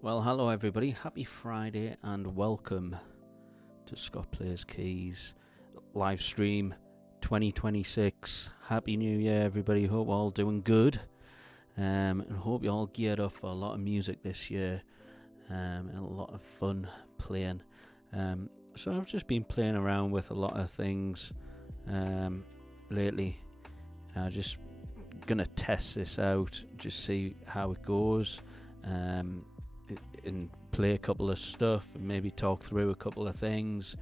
Well, hello everybody. Happy Friday and welcome to Scott Plays Keys live stream 2026. Happy New Year, everybody. Hope we're all doing good. And hope you're all geared up for a lot of music this year and a lot of fun playing. So I've just been playing around with a lot of things lately. I'm just gonna test this out, just see how it goes. And play a couple of stuff and maybe talk through a couple of things,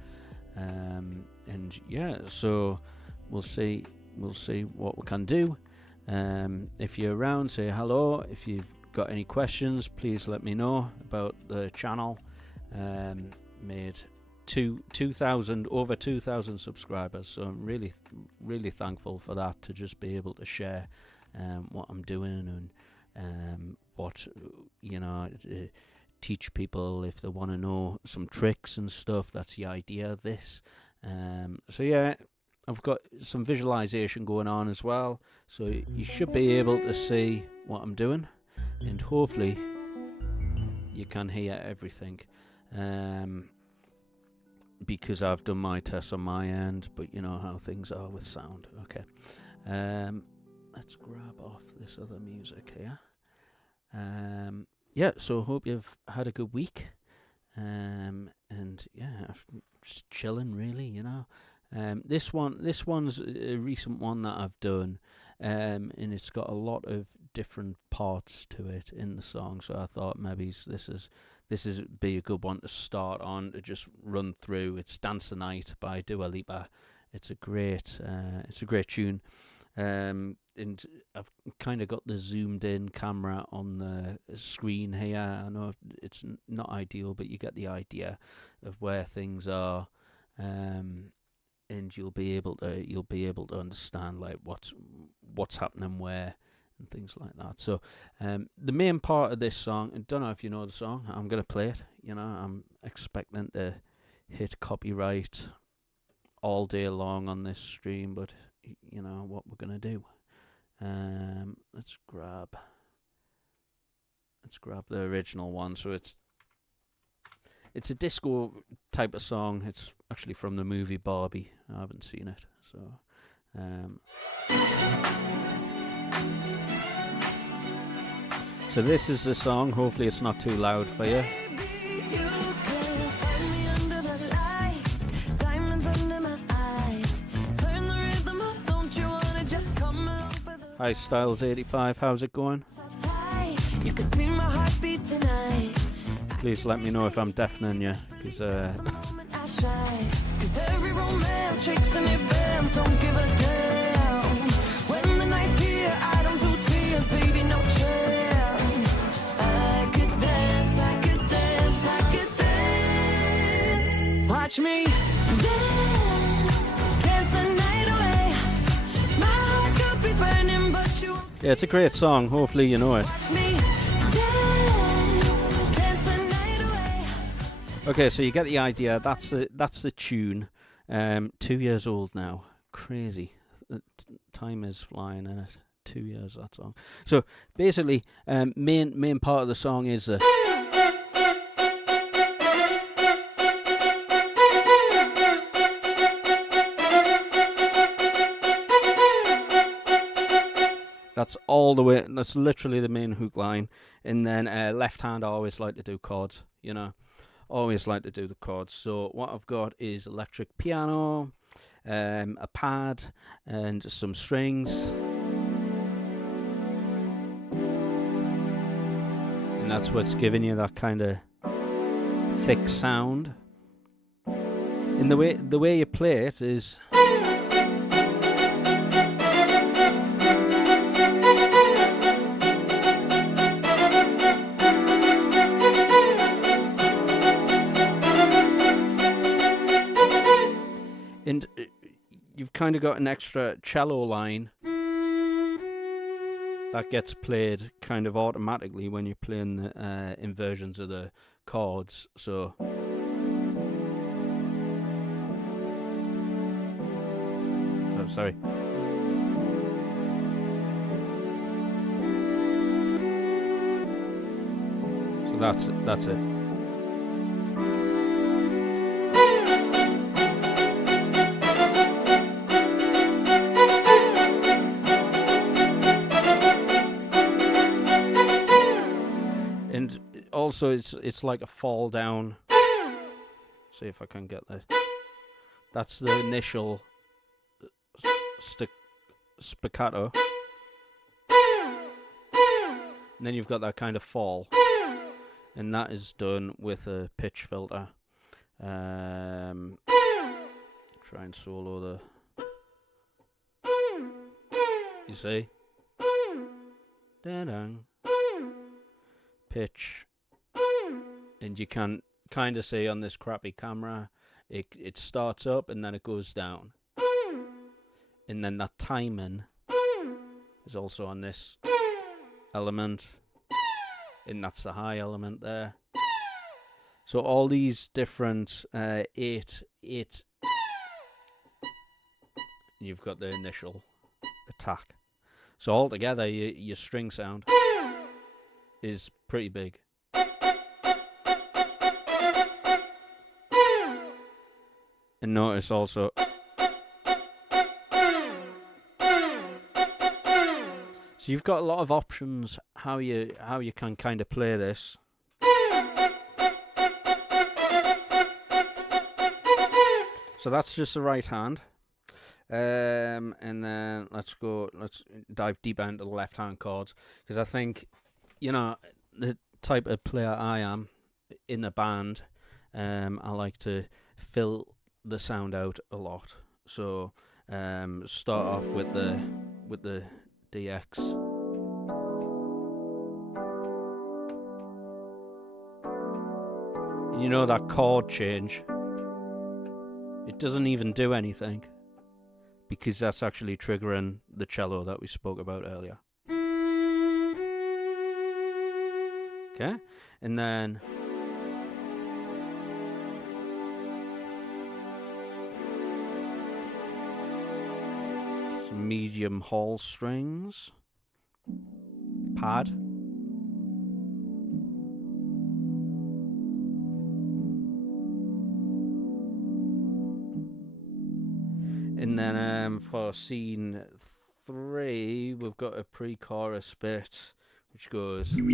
and yeah, so we'll see what we can do. If you're around, say hello. If you've got any questions, please let me know about the channel. Made over 2,000 subscribers, so I'm really thankful for that, to just be able to share what I'm doing and what, you know, teach people if they want to know some tricks and stuff. That's the idea of this. So yeah, I've got some visualization going on as well, so you should be able to see what I'm doing, and hopefully you can hear everything, because I've done my tests on my end, but you know how things are with sound. Okay, let's grab off this other music here. Yeah, so hope you've had a good week, and yeah, just chilling really, you know. This one's a recent one that I've done, and it's got a lot of different parts to it in the song, so I thought maybe this is be a good one to start on, to just run through. It's Dance the Night by Dua Lipa. It's a great tune. And I've kind of got the zoomed in camera on the screen here. I know it's not ideal, but you get the idea of where things are, and you'll be able to understand like what's happening where and things like that. So the main part of this song, I don't know if you know the song, I'm gonna play it. You know, I'm expecting to hit copyright all day long on this stream, but you know what we're gonna do. Let's grab the original one. So it's a disco type of song. It's actually from the movie Barbie. I haven't seen it, so so this is the song. Hopefully it's not too loud for you. Hi Styles85, how's it going? Please let me know if I'm deafening you, because every romance shakes and it bends, don't give a damn. When the night's here, I don't do tears, baby, no chance. I could dance, I could dance, I could dance. Watch me dance, dance the night away. My heart could be burning, but you. Yeah, it's a great song. Hopefully you know it. Watch me dance, dance the night away. Okay, so you get the idea. That's the tune. 2 years old now. Crazy. Time is flying in it. 2 years, that song. So basically, main part of the song is the. That's all the way. That's literally the main hook line. And then left hand, I always like to do chords. You know, always like to do the chords. So what I've got is electric piano, a pad, and some strings. And that's what's giving you that kind of thick sound. And the way you play it is. And you've kind of got an extra cello line that gets played kind of automatically when you're playing the inversions of the chords. So sorry. So That's it. And also it's like a fall down. See if I can get this. That's the initial spiccato. And then you've got that kind of fall. And that is done with a pitch filter. Try and solo the... You see? Da-dang. Pitch. And you can kind of see on this crappy camera, it starts up and then it goes down. And then that timing is also on this element. And that's the high element there. So all these different eight. You've got the initial attack. So altogether, your string sound is pretty big. And notice also. So you've got a lot of options how you can kind of play this. So that's just the right hand. And then let's dive deeper into the left hand chords, because I think, you know, the type of player I am in a band, I like to fill the sound out a lot. So start off with the DX. You know that chord change, it doesn't even do anything, because that's actually triggering the cello that we spoke about earlier. Okay, and then some medium hall strings, pad, and then for scene 3 we've got a pre-chorus bit which goes and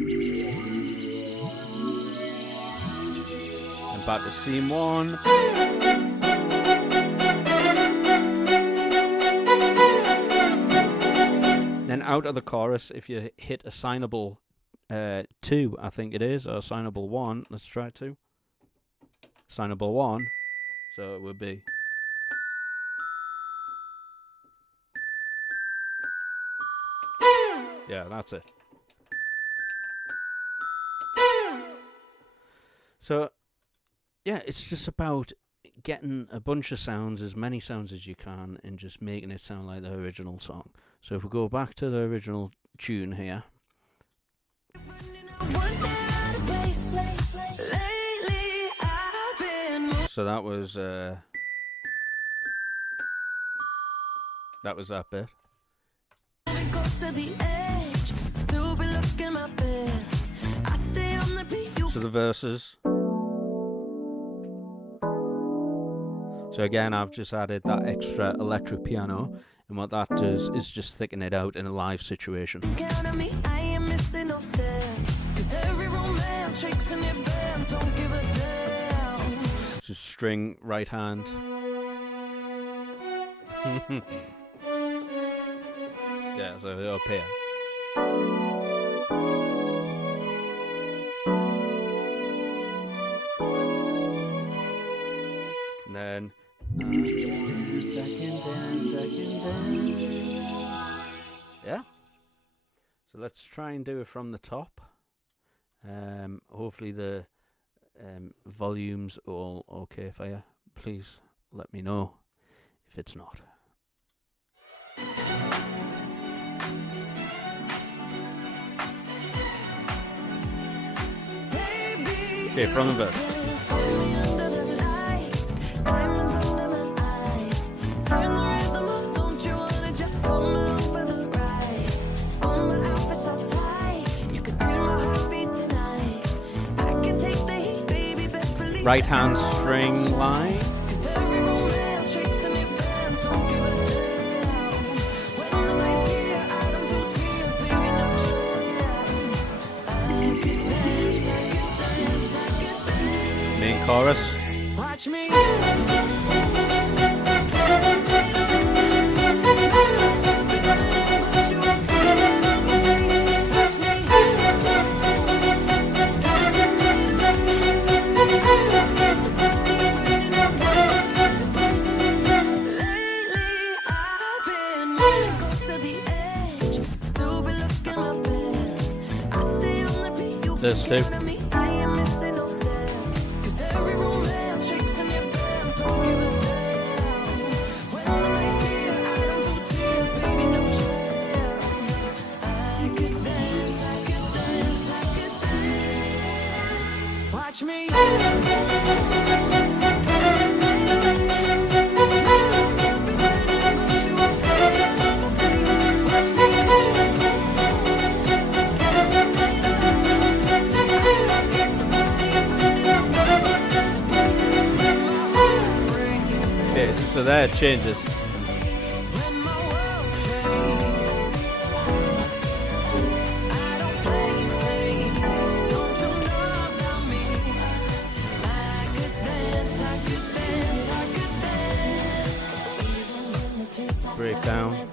back to scene 1. Then out of the chorus, if you hit assignable 2, I think it is, or assignable 1, let's try 2. Assignable 1, so it would be. Yeah, that's it. So, yeah, it's just about getting a bunch of sounds, as many sounds as you can, and just making it sound like the original song. So if we go back to the original tune here. So that was that bit. So the verses. So again, I've just added that extra electric piano, and what that does is just thicken it out in a live situation. So string, right hand. Yeah, so up here. And then second down. Yeah. So let's try and do it from the top. Hopefully the volume's all okay for you. Please let me know if it's not. Okay, from the verse. Right hand string line. Main chorus. Watch me. There's two. So there it changes. Breakdown.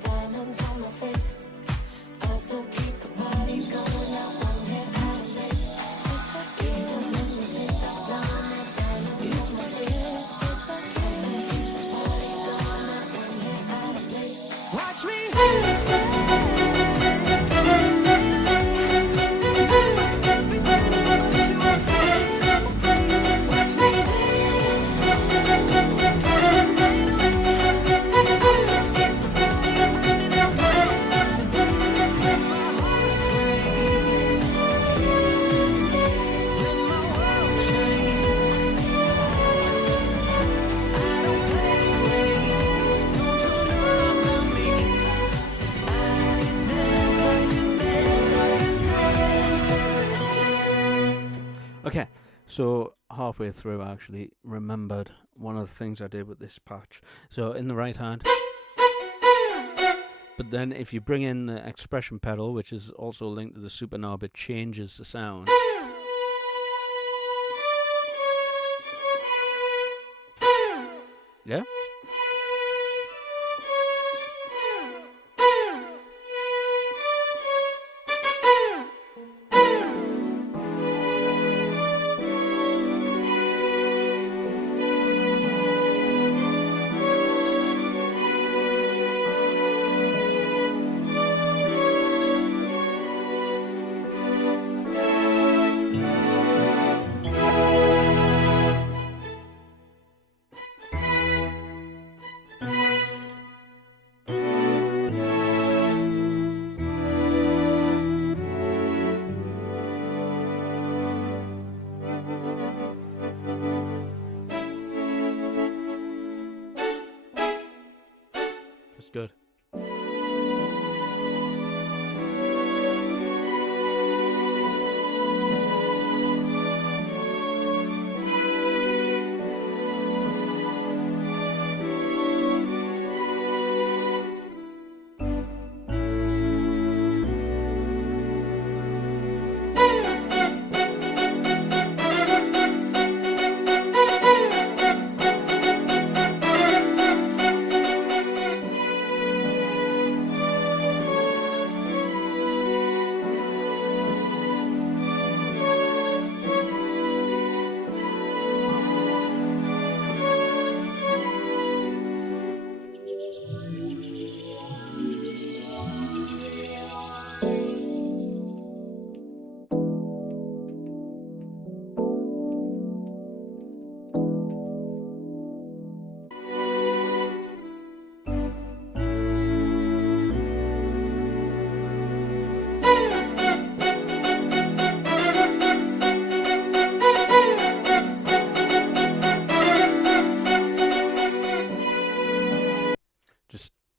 Okay, so halfway through I actually remembered one of the things I did with this patch. So in the right hand, but then if you bring in the expression pedal, which is also linked to the super knob, it changes the sound. Yeah? Good.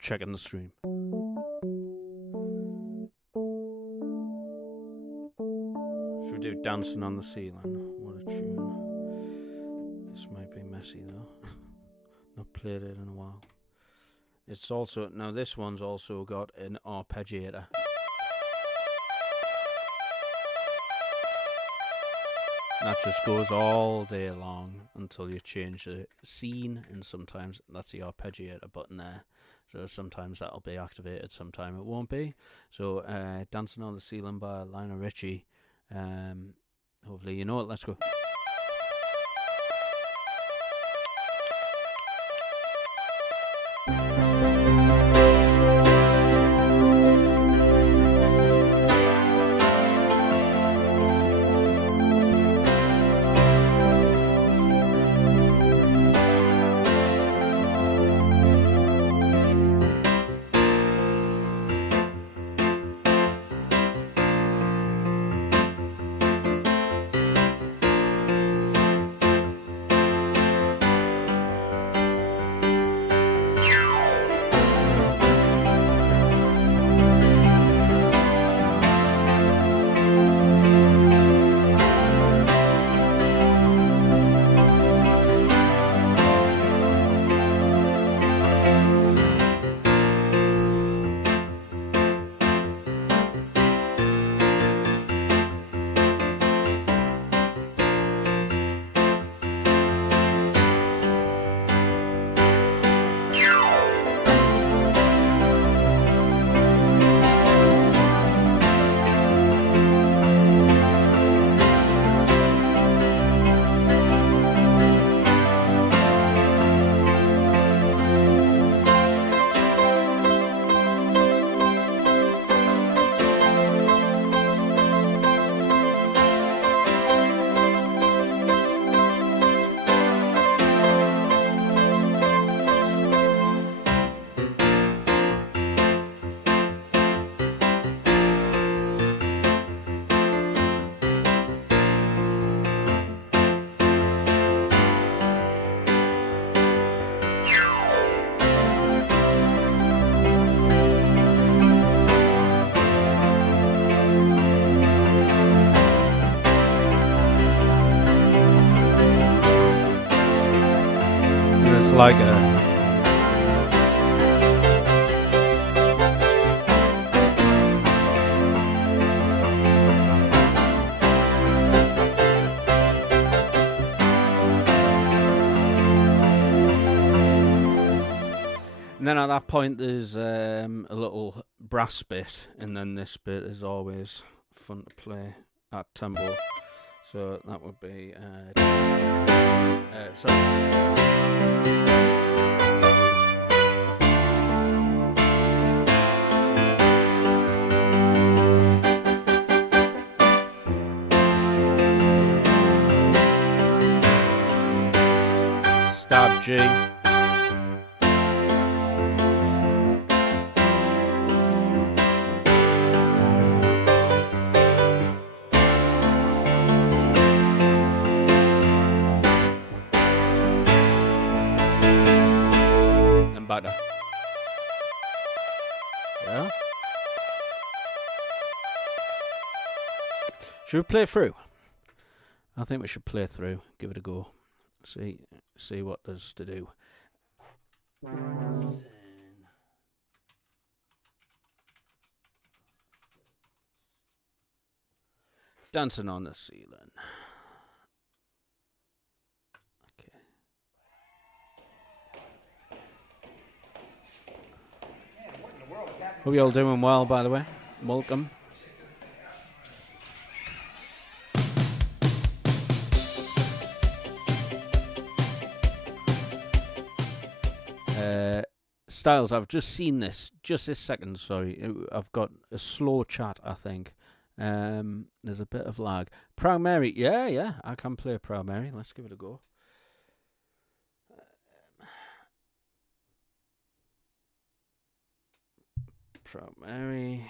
Checking the stream. Should we do Dancing on the Ceiling? What a tune. played it in a while. It's also, now this one's also got an arpeggiator. That just goes all day long until you change the scene, and sometimes that's the arpeggiator button there. So sometimes that'll be activated, sometime it won't be. So Dancing on the Ceiling by Lionel Richie. Hopefully you know it. Let's go. Like a and then at that point there's a little brass bit, and then this bit is always fun to play at tempo. So that would be stab G. Better. Yeah. Should we play through? I think we should play through. Give it a go. See what there's to do. Dancing on the Ceiling. Hope you all doing well, by the way. Welcome. Styles, I've just seen this. Just this second, sorry. I've got a slow chat, I think. There's a bit of lag. Proud Mary. Yeah, I can play Proud Mary. Let's give it a go. Proud Mary.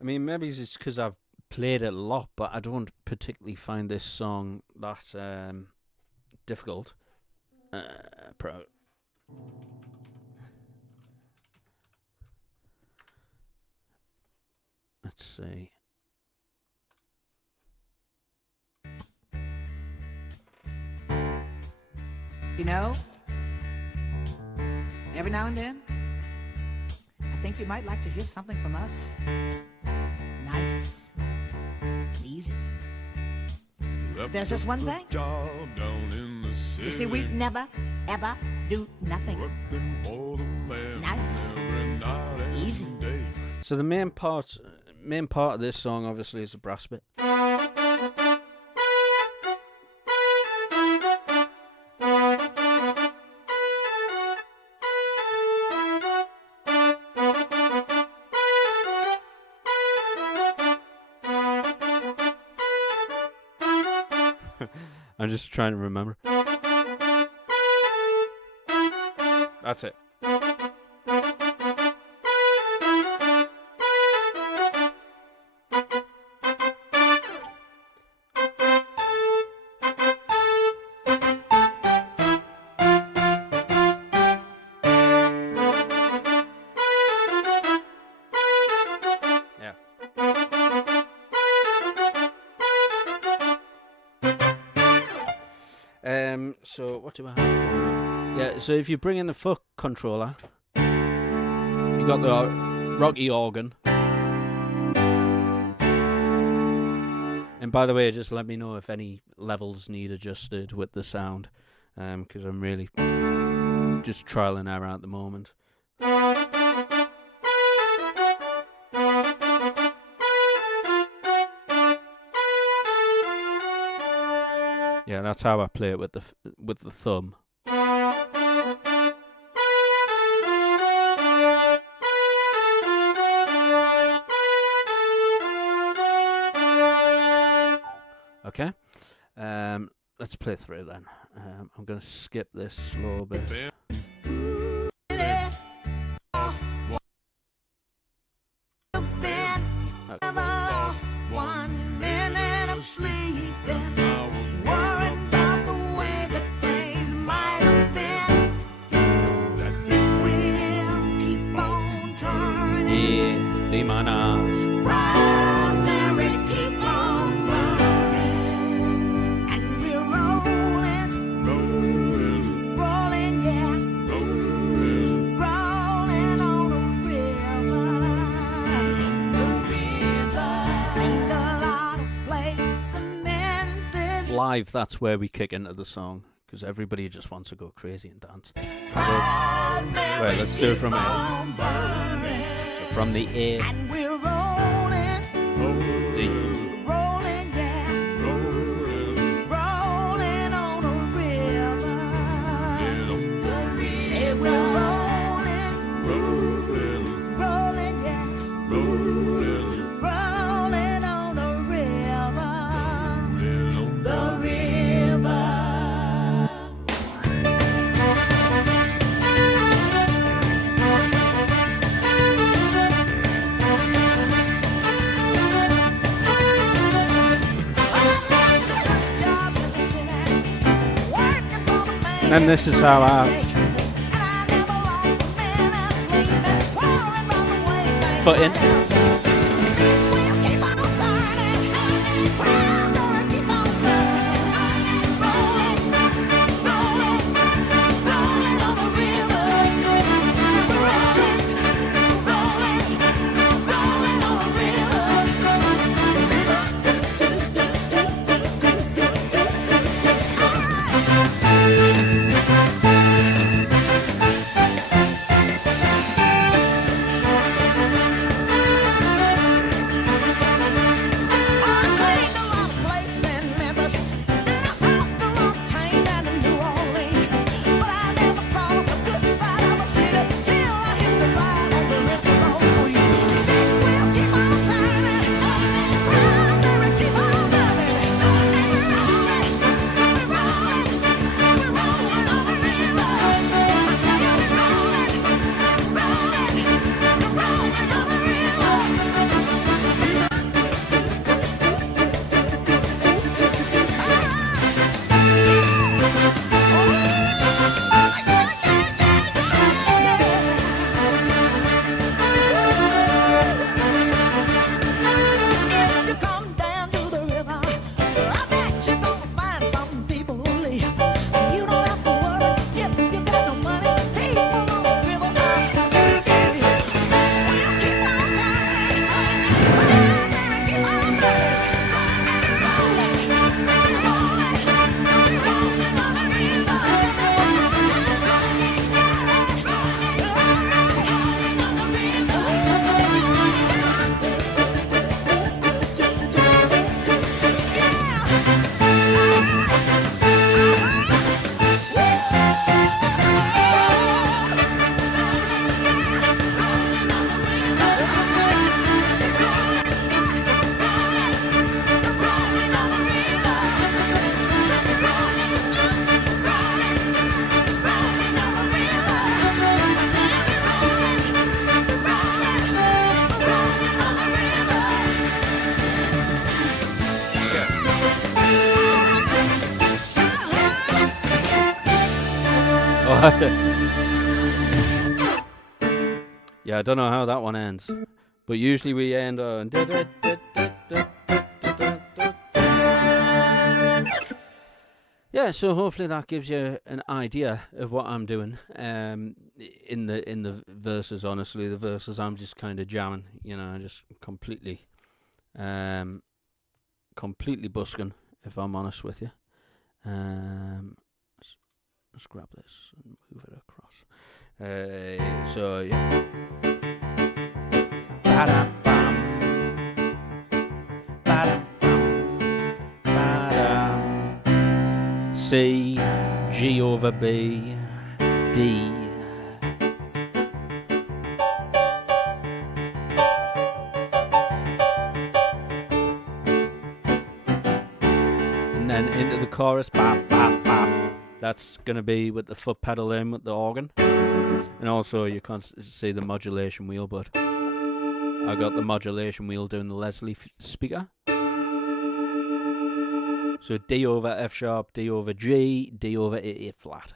I mean, maybe it's because I've played it a lot, but I don't particularly find this song that difficult. Proud. Let's see. You know, every now and then, I think you might like to hear something from us. Nice and easy. But there's just one thing. You see, we never, ever do nothing nice, easy. So the main part of this song, obviously, is the brass bit. I'm just trying to remember. That's it. So what do I have? Yeah, so if you bring in the foot controller, you got the rocky organ. And by the way, just let me know if any levels need adjusted with the sound, because I'm really just trial and error at the moment. Yeah, that's how I play it with the thumb. Okay, let's play through then. I'm going to skip this slow bit. Live, that's where we kick into the song, because everybody just wants to go crazy and dance. Right, let's do it from A. So from the A, D, and this is how I foot in. Yeah, I don't know how that one ends, but usually we end on. Yeah, so hopefully that gives you an idea of what I'm doing. In the verses, honestly, the verses I'm just kind of jamming, just completely busking, if I'm honest with you. Let's grab this and move it across. So yeah. Ba-da-bam. Ba-da-bam. Ba-da. C, G over B, D. And then into the chorus, bap, bap, bap. That's going to be with the foot pedal in with the organ. And also you can't see the modulation wheel, but I got the modulation wheel doing the Leslie speaker. So D over F sharp, D over G, D over A flat.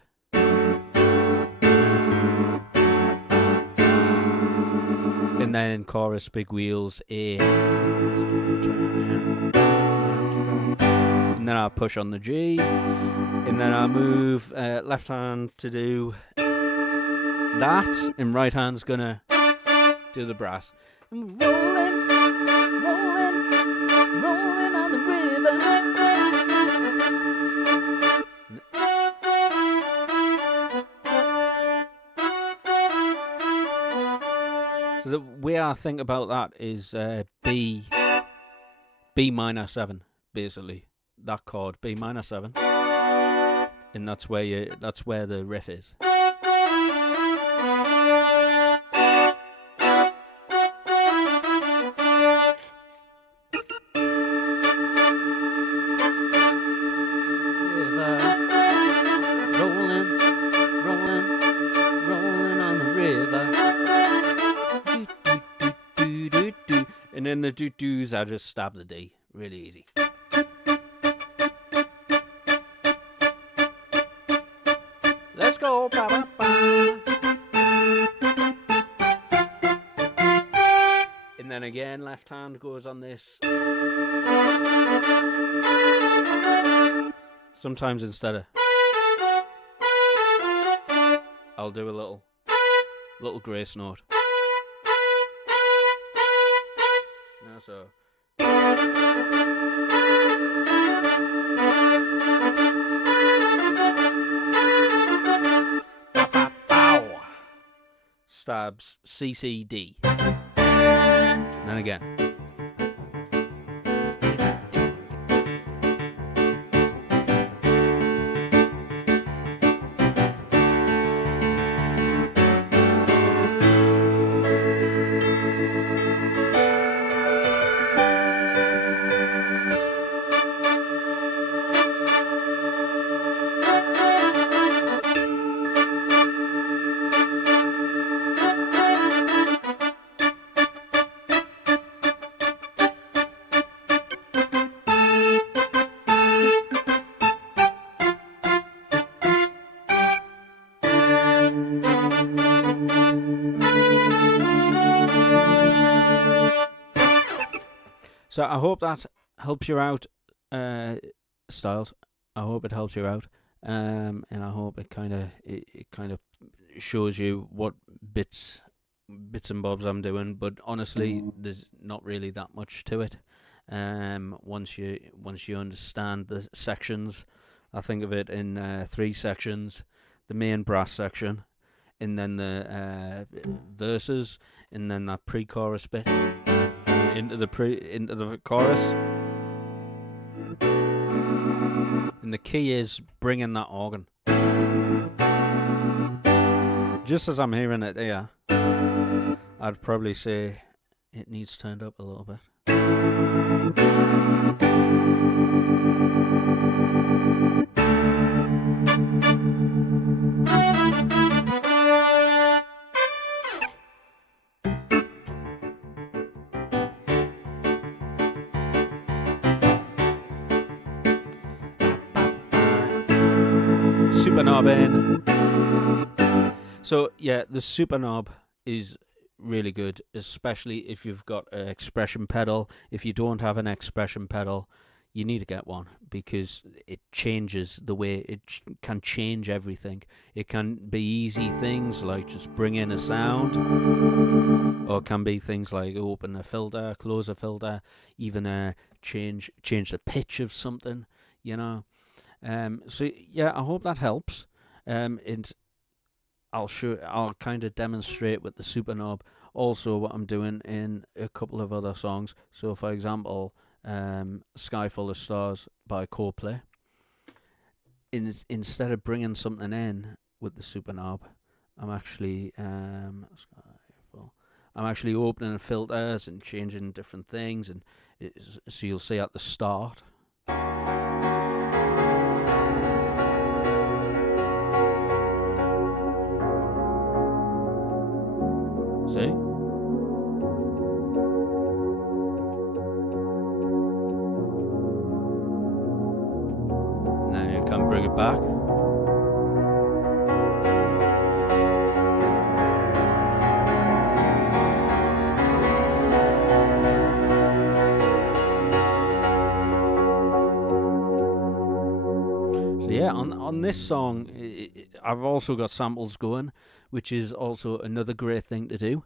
And then in chorus, big wheels, A. And then I push on the G. And then I move left hand to do that, and right hand's gonna do the brass. I'm rolling, rolling, rolling on the river. So the way I think about that is B minor 7, basically. That chord, B minor 7. And that's where the riff is. And then the doo-doos, I just stab the D. Really easy. Let's go. Ba, ba, ba. And then again, left hand goes on this. Sometimes instead of, I'll do a little grace note. Now so. Stabs CCD. And then again. So I hope that helps you out, Styles. I hope it helps you out, and I hope it kind of shows you what bits and bobs I'm doing. But honestly, there's not really that much to it. Once you understand the sections, I think of it in 3 sections: the main brass section, and then the verses, and then that pre-chorus bit. Into the chorus, and the key is bringing that organ. Just as I'm hearing it here, I'd probably say it needs turned up a little bit. super knob in. So yeah, the super knob is really good, especially if you've got an expression pedal. If you don't have an expression pedal, you need to get one, because it changes the way it can change everything. It can be easy things like just bring in a sound, or it can be things like open a filter, close a filter, even change the pitch of something, you know. So yeah, I hope that helps. And I'll kind of demonstrate with the super knob also what I'm doing in a couple of other songs. So for example, Sky Full of Stars by Coldplay. Instead of bringing something in with the super knob, I'm actually opening filters and changing different things, and so you'll see at the start. See? And then you can bring it back. So yeah, on this song, I've also got samples going, which is also another great thing to do.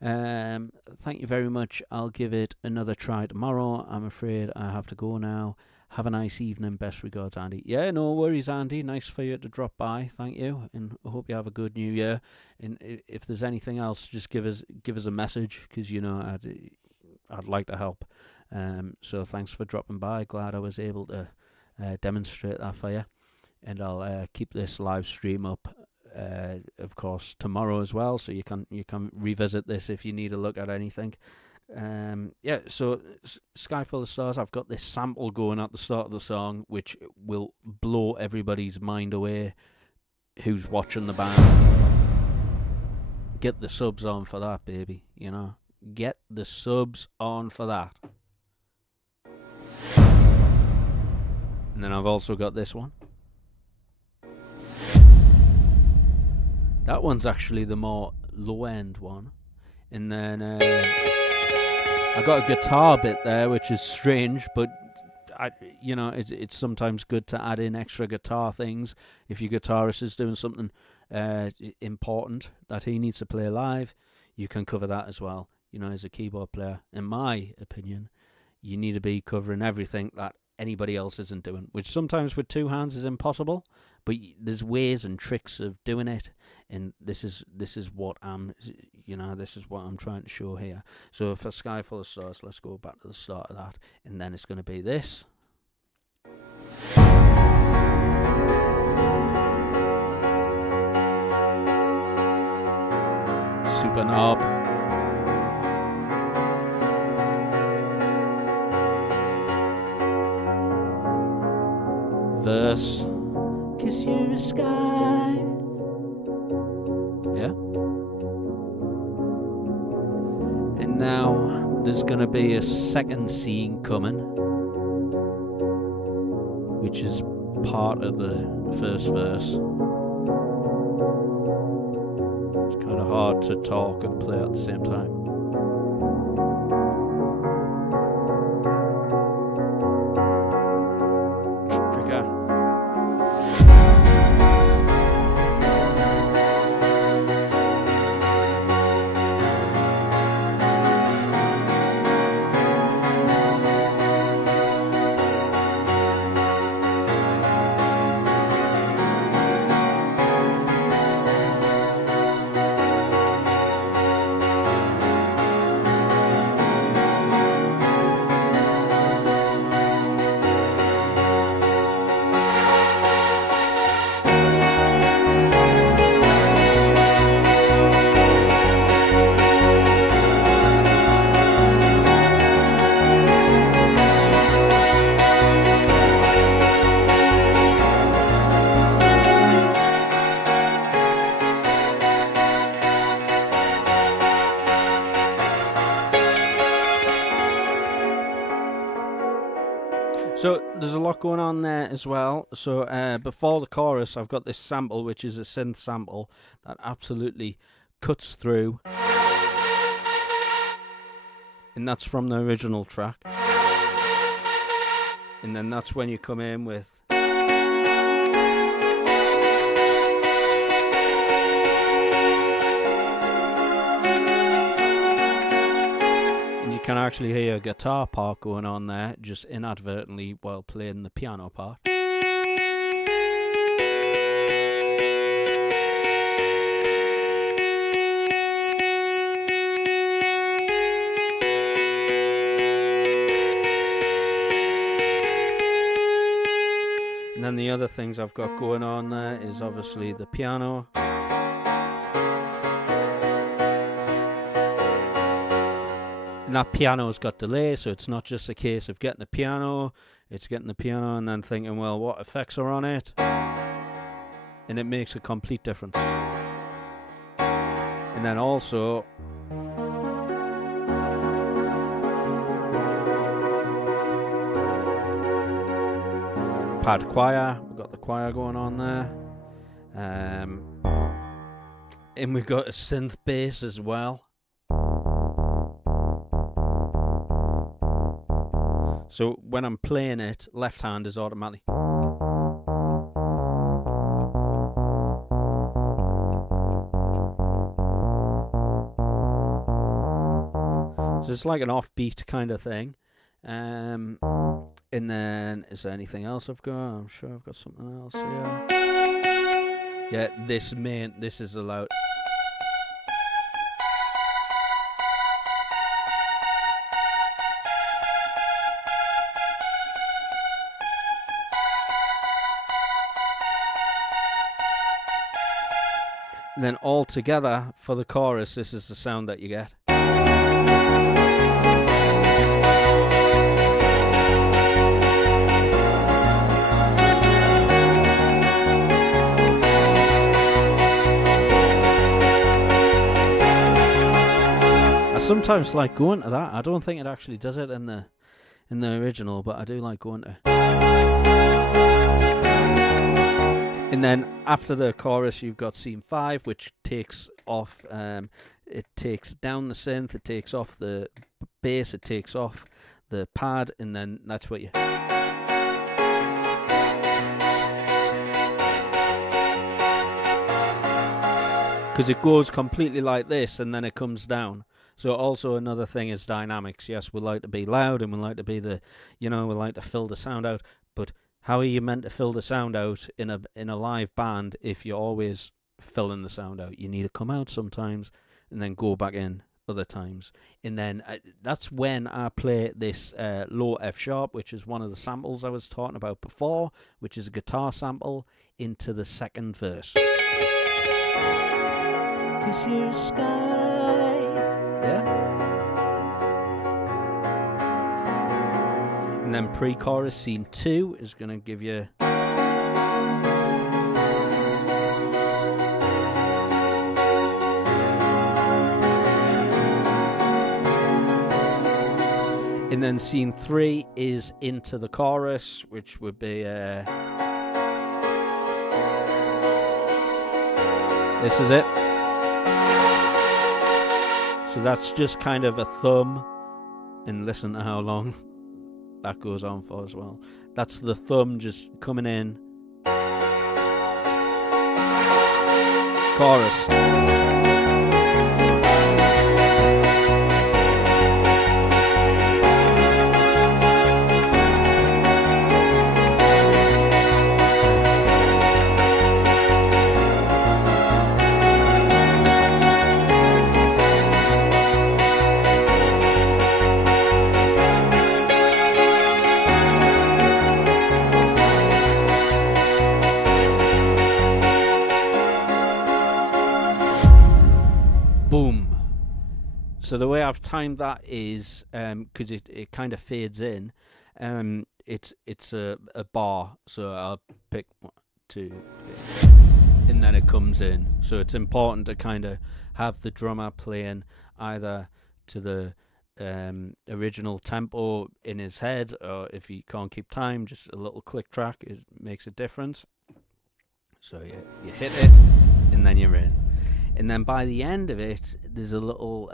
Thank you very much. I'll give it another try tomorrow. I'm afraid I have to go now. Have a nice evening. Best regards, Andy. Yeah, no worries, Andy. Nice for you to drop by. Thank you, and I hope you have a good New Year. And if there's anything else, just give us a message, because you know I'd like to help. So thanks for dropping by. Glad I was able to demonstrate that for you, and I'll keep this live stream up. Of course, tomorrow as well, so you can revisit this if you need a look at anything. Yeah, so Sky Full of Stars, I've got this sample going at the start of the song, which will blow everybody's mind away who's watching the band. Get the subs on for that, baby, you know. Get the subs on for that. And then I've also got this one. That one's actually the more low-end one. And then I got a guitar bit there, which is strange, but it's sometimes good to add in extra guitar things. If your guitarist is doing something important that he needs to play live, you can cover that as well. You know, as a keyboard player, in my opinion, you need to be covering everything that anybody else isn't doing, which sometimes with two hands is impossible, but there's ways and tricks of doing it, and this is what I'm trying to show here. So for Sky Full of Stars, let's go back to the start of that, and then it's going to be this. Super knob. Verse. Kiss your sky. Yeah. And now there's going to be a second scene coming, which is part of the first verse. It's kind of hard to talk and play at the same time. So there's a lot going on there as well. So before the chorus, I've got this sample, which is a synth sample that absolutely cuts through, and that's from the original track. And then that's when you come in with can actually hear a guitar part going on there, just inadvertently while playing the piano part. And then the other things I've got going on there is obviously the piano. And that piano's got delay, so it's not just a case of getting the piano, it's getting the piano and then thinking, well, what effects are on it? And it makes a complete difference. And then also, pad choir, we've got the choir going on there. And we've got a synth bass as well. So when I'm playing it, left hand is automatically. So it's like an offbeat kind of thing. And then, is there anything else I've got? I'm sure I've got something else here. Yeah, this is allowed. And then all together for the chorus, this is the sound that you get. I sometimes like going to that. I don't think it actually does it in the original, but I do like going to. And then after the chorus, you've got scene 5, which takes off. It takes down the synth, it takes off the bass, it takes off the pad, and then that's what you. Because it goes completely like this, and then it comes down. So also another thing is dynamics. Yes, we like to be loud, and we like to be we like to fill the sound out, but how are you meant to fill the sound out in a live band if you're always filling the sound out? You need to come out sometimes and then go back in other times. And then that's when I play this low F sharp, which is one of the samples I was talking about before, which is a guitar sample, into the second verse. 'Cause you're a sky. Yeah. And then pre-chorus scene 2 is going to give you. And then scene 3 is into the chorus, which would be. This is it. So that's just kind of a thumb, and listen to how long that goes on for as well. That's the thumb just coming in. Chorus. So the way I've timed that is because it kind of fades in. It's a bar, so I'll pick 1, 2, 3, and then it comes in. So it's important to kind of have the drummer playing either to the original tempo in his head, or if he can't keep time, just a little click track, it makes a difference. So you hit it, and then you're in. And then by the end of it, there's a little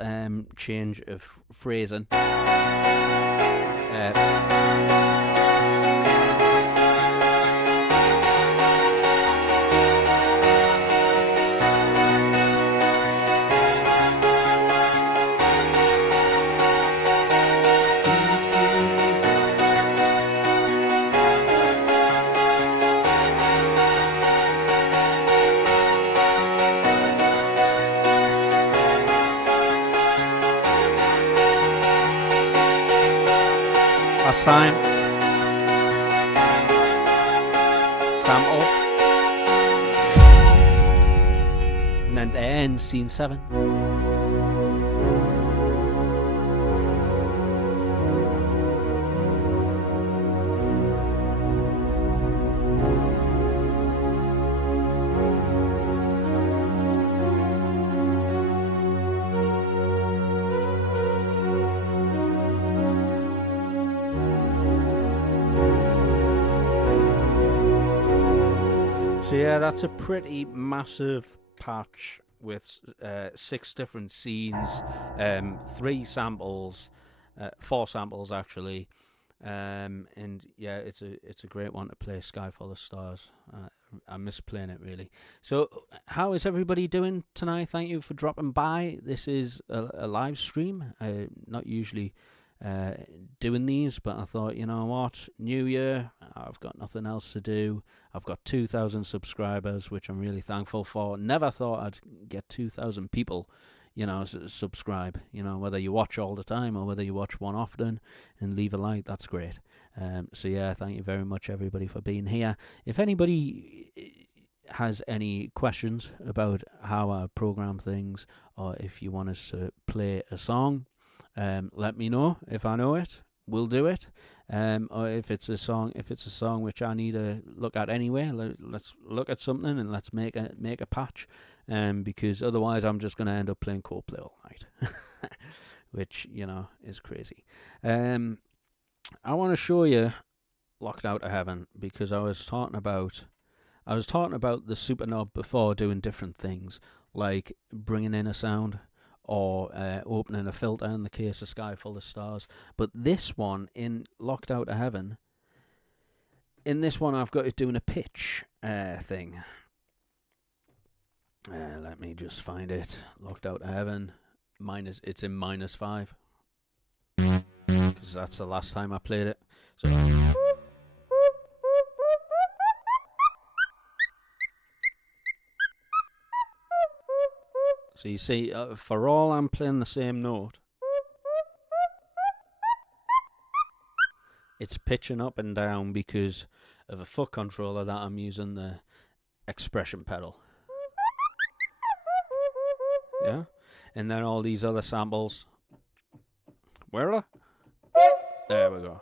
change of phrasing. Last time. Sample. And then to end, scene 7. So yeah, that's a pretty massive patch with 6 different scenes, 3 samples, 4 samples actually, and yeah, it's a great one to play. Sky Full of Stars. I miss playing it really. So how is everybody doing tonight? Thank you for dropping by. This is a live stream. Not usually doing these, but I thought, you know what, New Year, I've got nothing else to do. I've got 2,000 subscribers, which I'm really thankful for. Never thought I'd get 2,000 people, you know, subscribe. You know, whether you watch all the time or whether you watch one often and leave a like, that's great. So yeah, thank you very much everybody for being here. If anybody has any questions about how I program things, or if you want us to play a song, let me know. If I know it, we'll do it. Or if it's a song which I need to look at anyway, let's look at something and let's make a patch. Because otherwise I'm just going to end up playing Coldplay all night, which, you know, is crazy. I want to show you Locked Out of Heaven, because I was talking about the Super Knob before, doing different things like bringing in a sound, or opening a filter in the case of Sky Full of Stars. But this one, in Locked Out of Heaven, in this one I've got it doing a pitch thing. Let me just find it. Locked Out of Heaven, it's in -5, because that's the last time I played it. So you see, for all I'm playing the same note, it's pitching up and down because of a foot controller that I'm using, the expression pedal. Yeah? And then all these other samples. Where are they? There we go.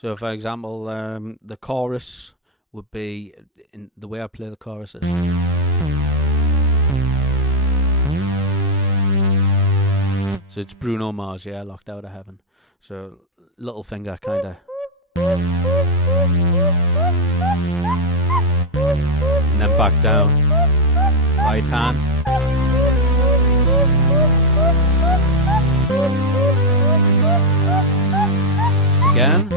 So, for example, the chorus would be, in the way I play the chorus is. So it's Bruno Mars, yeah, Locked Out of Heaven. So little finger kind of. And then back down. Right hand. Again.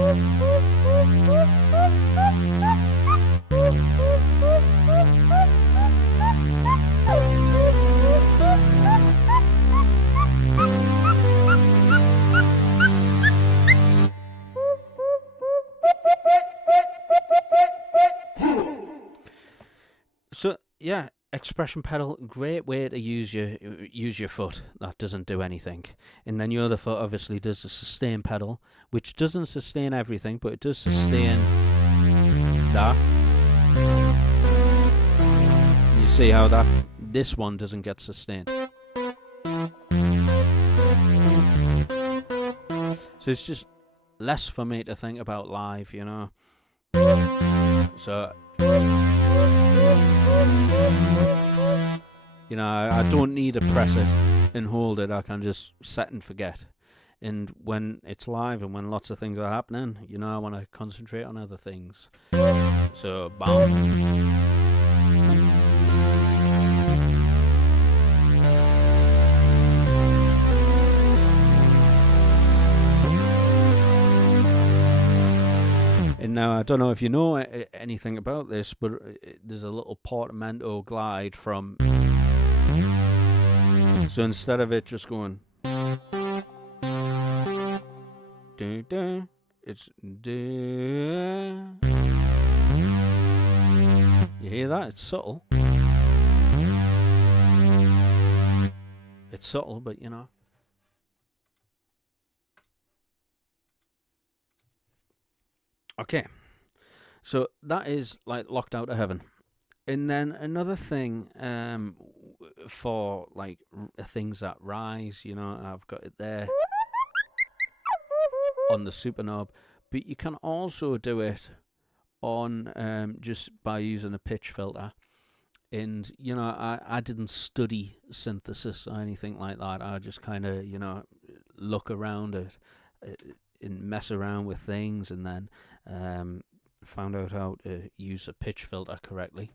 So yeah, expression pedal, great way to use your foot that doesn't do anything. And then your other foot obviously does the sustain pedal, which doesn't sustain everything, but it does sustain that. You see how this one doesn't get sustained. So it's just less for me to think about live, you know. So, you know, I don't need to press it and hold it. I can just set and forget. And when it's live and when lots of things are happening, you know, I want to concentrate on other things. So, bam. And now, I don't know if you know anything about this, but there's a little portamento glide from... So instead of it just going... It's... You hear that? It's subtle. It's subtle, but you know. Okay. So that is like Locked Out of Heaven. And then another thing for like things that rise, you know, I've got it there on the super knob. But you can also do it on just by using a pitch filter. And, you know, I didn't study synthesis or anything like that. I just kind of, you know, look around it and mess around with things, and then found out how to use a pitch filter correctly.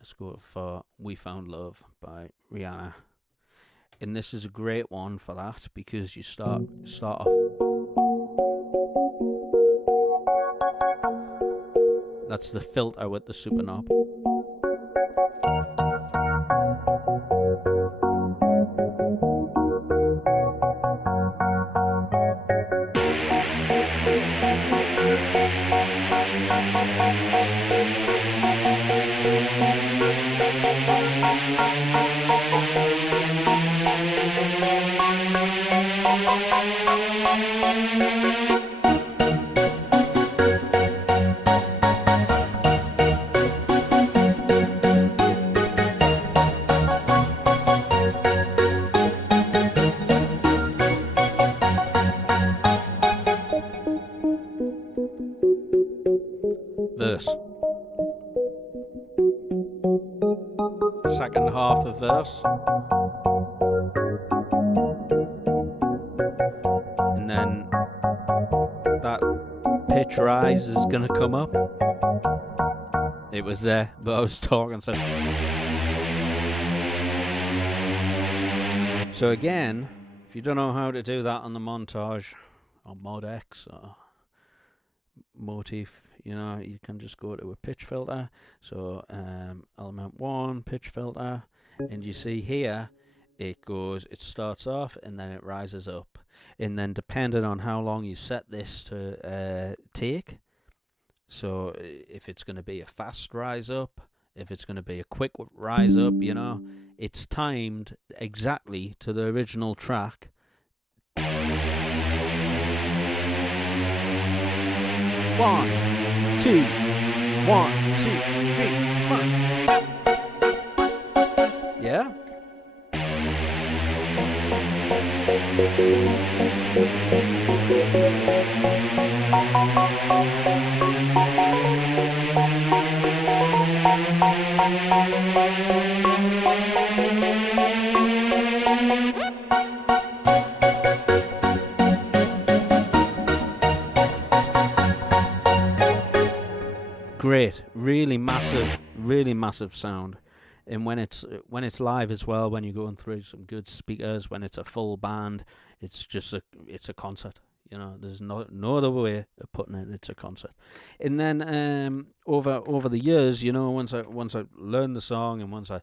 Let's go for We Found Love by Rihanna. And this is a great one for that, because you start off. That's the filter with the super knob. Verse. Second half of verse. And then that pitch rise is going to come up. It was there, but I was talking so. So again, if you don't know how to do that on the Montage or Mod X or Motif, you know, you can just go to a pitch filter. So element 1, pitch filter, and you see here it starts off and then it rises up, and then depending on how long you set this to take, so if it's going to be a fast rise up, if it's going to be a quick rise up, you know, it's timed exactly to the original track. 1, 2, 1, 2, 3, 1. Yeah? Great, really massive sound. And when it's live as well, when you're going through some good speakers, when it's a full band, it's a concert. You know, there's no other way of putting it. It's a concert. And then over the years, you know, once I learned the song, and once I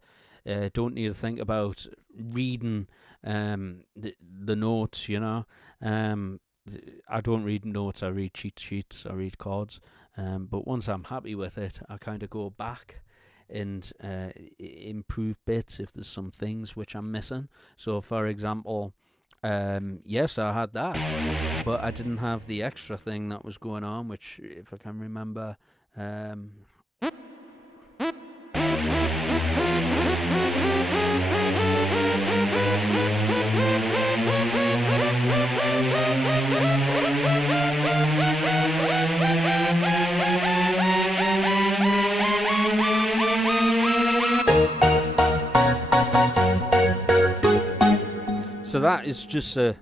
don't need to think about reading the notes, you know, I don't read notes. I read cheat sheets. I read chords. But once I'm happy with it, I kind of go back and improve bits if there's some things which I'm missing. So, for example, yes, I had that, but I didn't have the extra thing that was going on, which, if I can remember, So that is just a...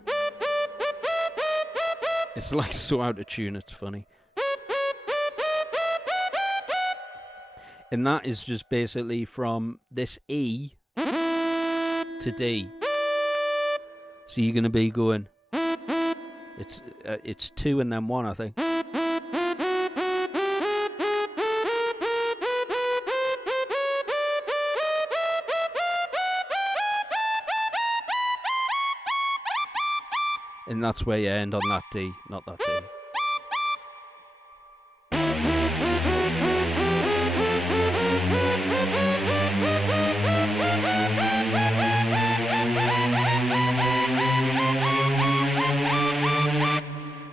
It's like so out of tune, it's funny. And that is just basically from this E to D. So you're going to be going... It's 2 and then 1, I think. And that's where you end on that D, not that D.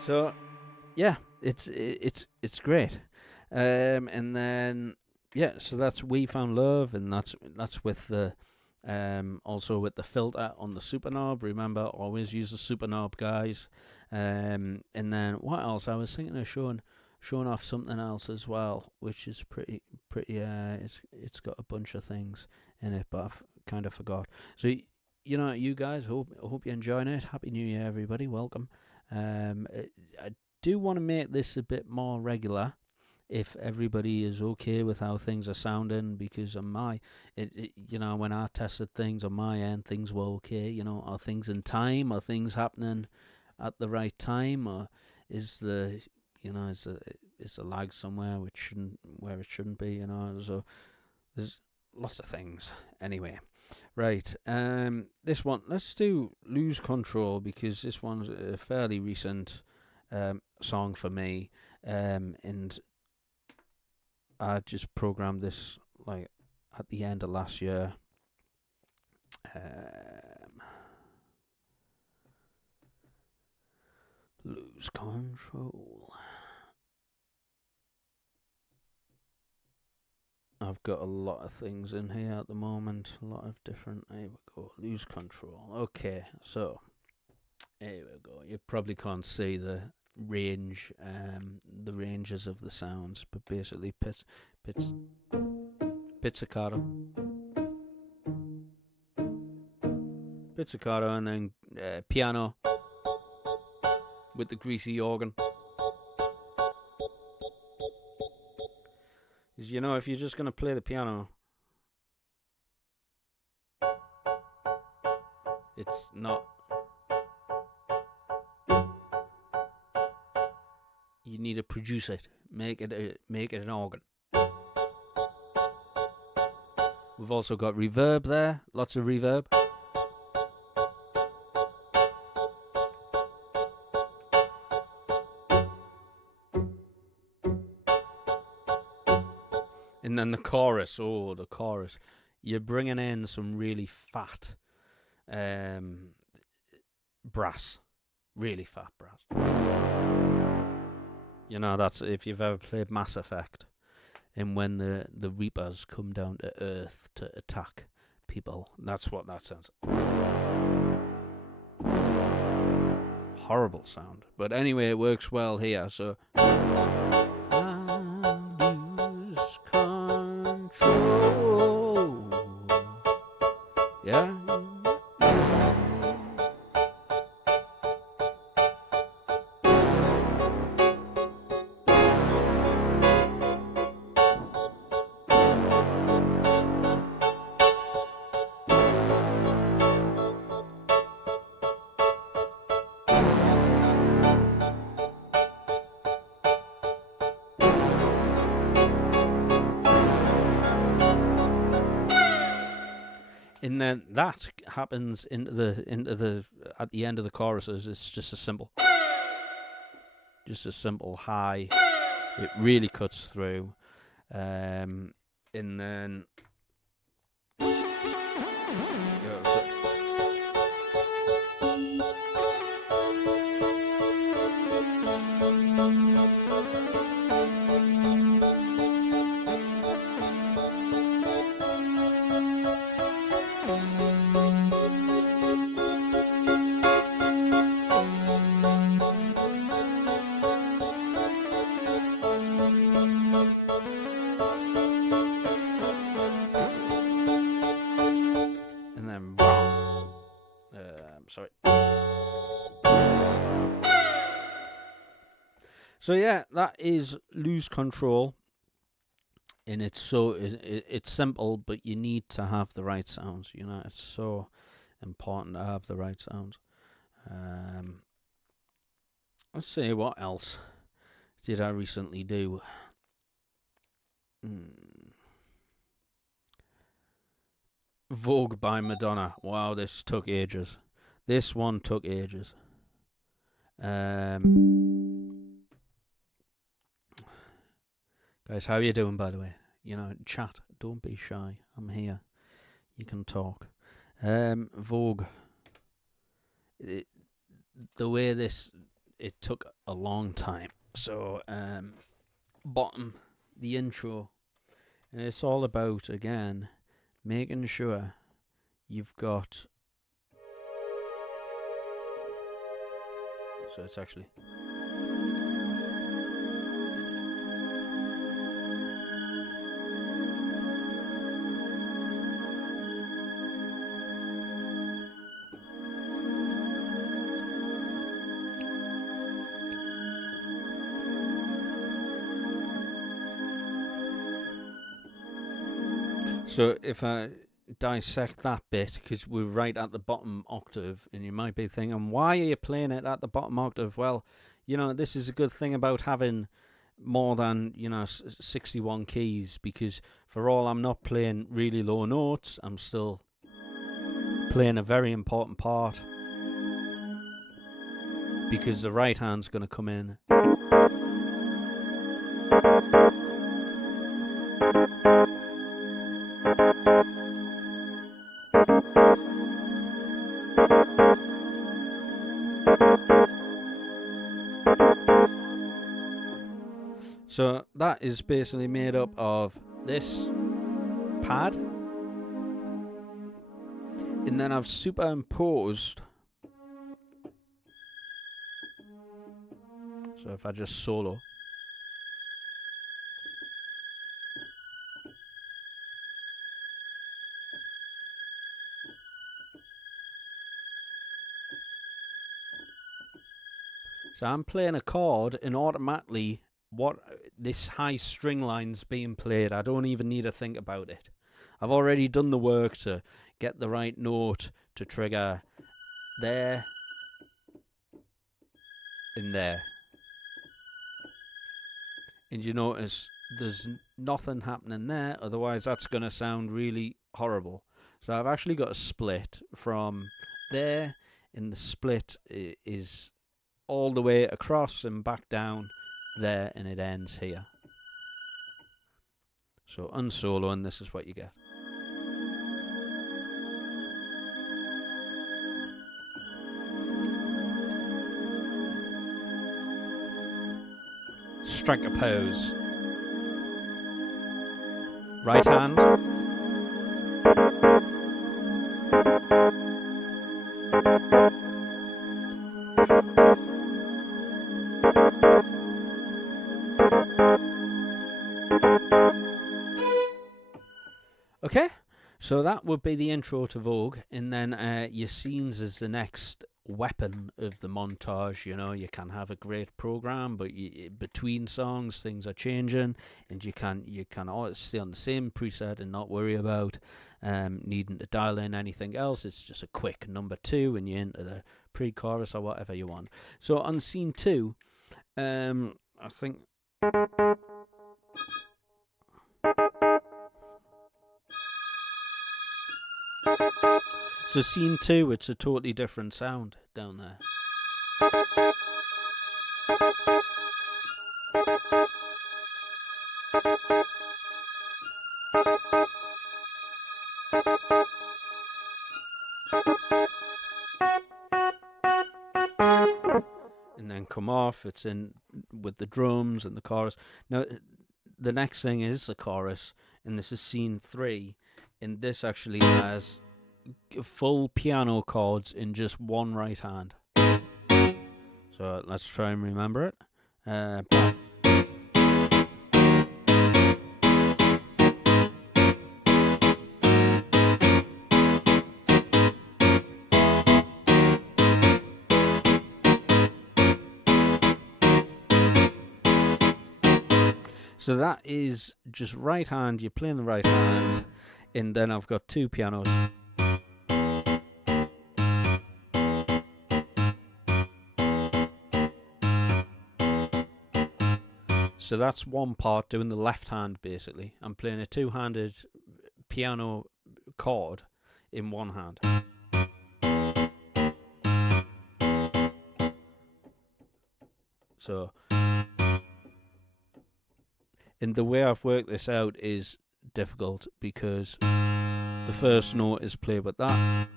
So, yeah, it's great. And then yeah, so that's We Found Love, and that's with the also with the filter on the super knob. Remember, always use the super knob, guys. And then what else? I was thinking of showing off something else as well, which is pretty. It's got a bunch of things in it, but I've kind of forgot. So you guys, hope you're enjoying it. Happy New Year, everybody. Welcome. I do want to make this a bit more regular, if everybody is okay with how things are sounding, because on when I tested things on my end, things were okay. Are things in time? Are things happening at the right time? Or is the lag somewhere where it shouldn't be? So there's lots of things. Anyway, right. This one, let's do Lose Control, because this one's a fairly recent song for me, and I just programmed this like at the end of last year. Lose Control. I've got a lot of things in here at the moment. A lot of different... Here we go. Lose Control. Okay, so... Here we go. You probably can't see the range, the ranges of the sounds, but basically pizzicato, and then piano with the greasy organ. Because if you're just going to play the piano, it's not... You need to produce it, make it an organ. We've also got reverb there, lots of reverb. And then the chorus, you're bringing in some really fat brass, really fat brass. That's if you've ever played Mass Effect, and when the Reapers come down to Earth to attack people, that's what that sounds like. Horrible sound. But anyway, it works well here, so... I lose control. Yeah? And then that happens into the at the end of the choruses. It's just a simple high. It really cuts through, and then Sorry. So yeah, that is Lose Control. And it's simple, but you need to have the right sounds. You know, it's so important to have the right sounds. Let's see, what else did I recently do? Vogue by Madonna. Wow, this took ages. This one took ages. Guys, how are you doing, by the way? You know, chat. Don't be shy. I'm here. You can talk. Vogue. The way it took a long time. So, bottom, the intro. And it's all about, again, making sure you've got... So it's actually... So if I dissect that bit, because we're right at the bottom octave, and you might be thinking, why are you playing it at the bottom octave? Well, you know, this is a good thing about having more than, 61 keys, because for all I'm not playing really low notes, I'm still playing a very important part, because the right hand's going to come in. So that is basically made up of this pad, and then I've superimposed. So if I just solo. So I'm playing a chord, and automatically this high string line's being played. I don't even need to think about it. I've already done the work to get the right note to trigger there and there. And you notice there's nothing happening there, otherwise that's going to sound really horrible. So I've actually got a split from there, and the split is all the way across and back down there, and it ends here. So unsolo, and this is what you get. Strike a pose. Right hand. Okay, so that would be the intro to Vogue, and then your scenes is the next weapon of the montage. You know, you can have a great program, but between songs things are changing, and you can always stay on the same preset and not worry about needing to dial in anything else. It's just a quick number 2, and you're into the pre-chorus or whatever you want. So on scene 2, I think. So scene 2, it's a totally different sound down there. And then come off, it's in with the drums and the chorus. Now, the next thing is the chorus, and this is scene 3, and this actually has full piano chords in just one right hand. So let's try and remember it. So that is just right hand, you're playing the right hand, and then I've got two pianos. So that's one part, doing the left hand basically. I'm playing a two-handed piano chord in one hand. So, and the way I've worked this out is difficult because the first note is played with that,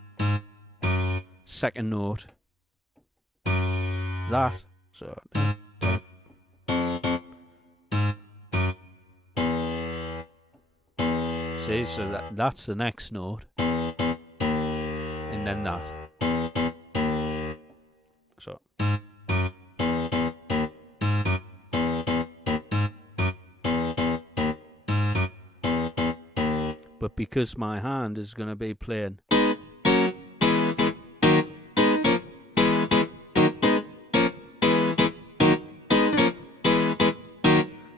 second note, that, so... See, so that's the next note, and then that. So. But because my hand is going to be playing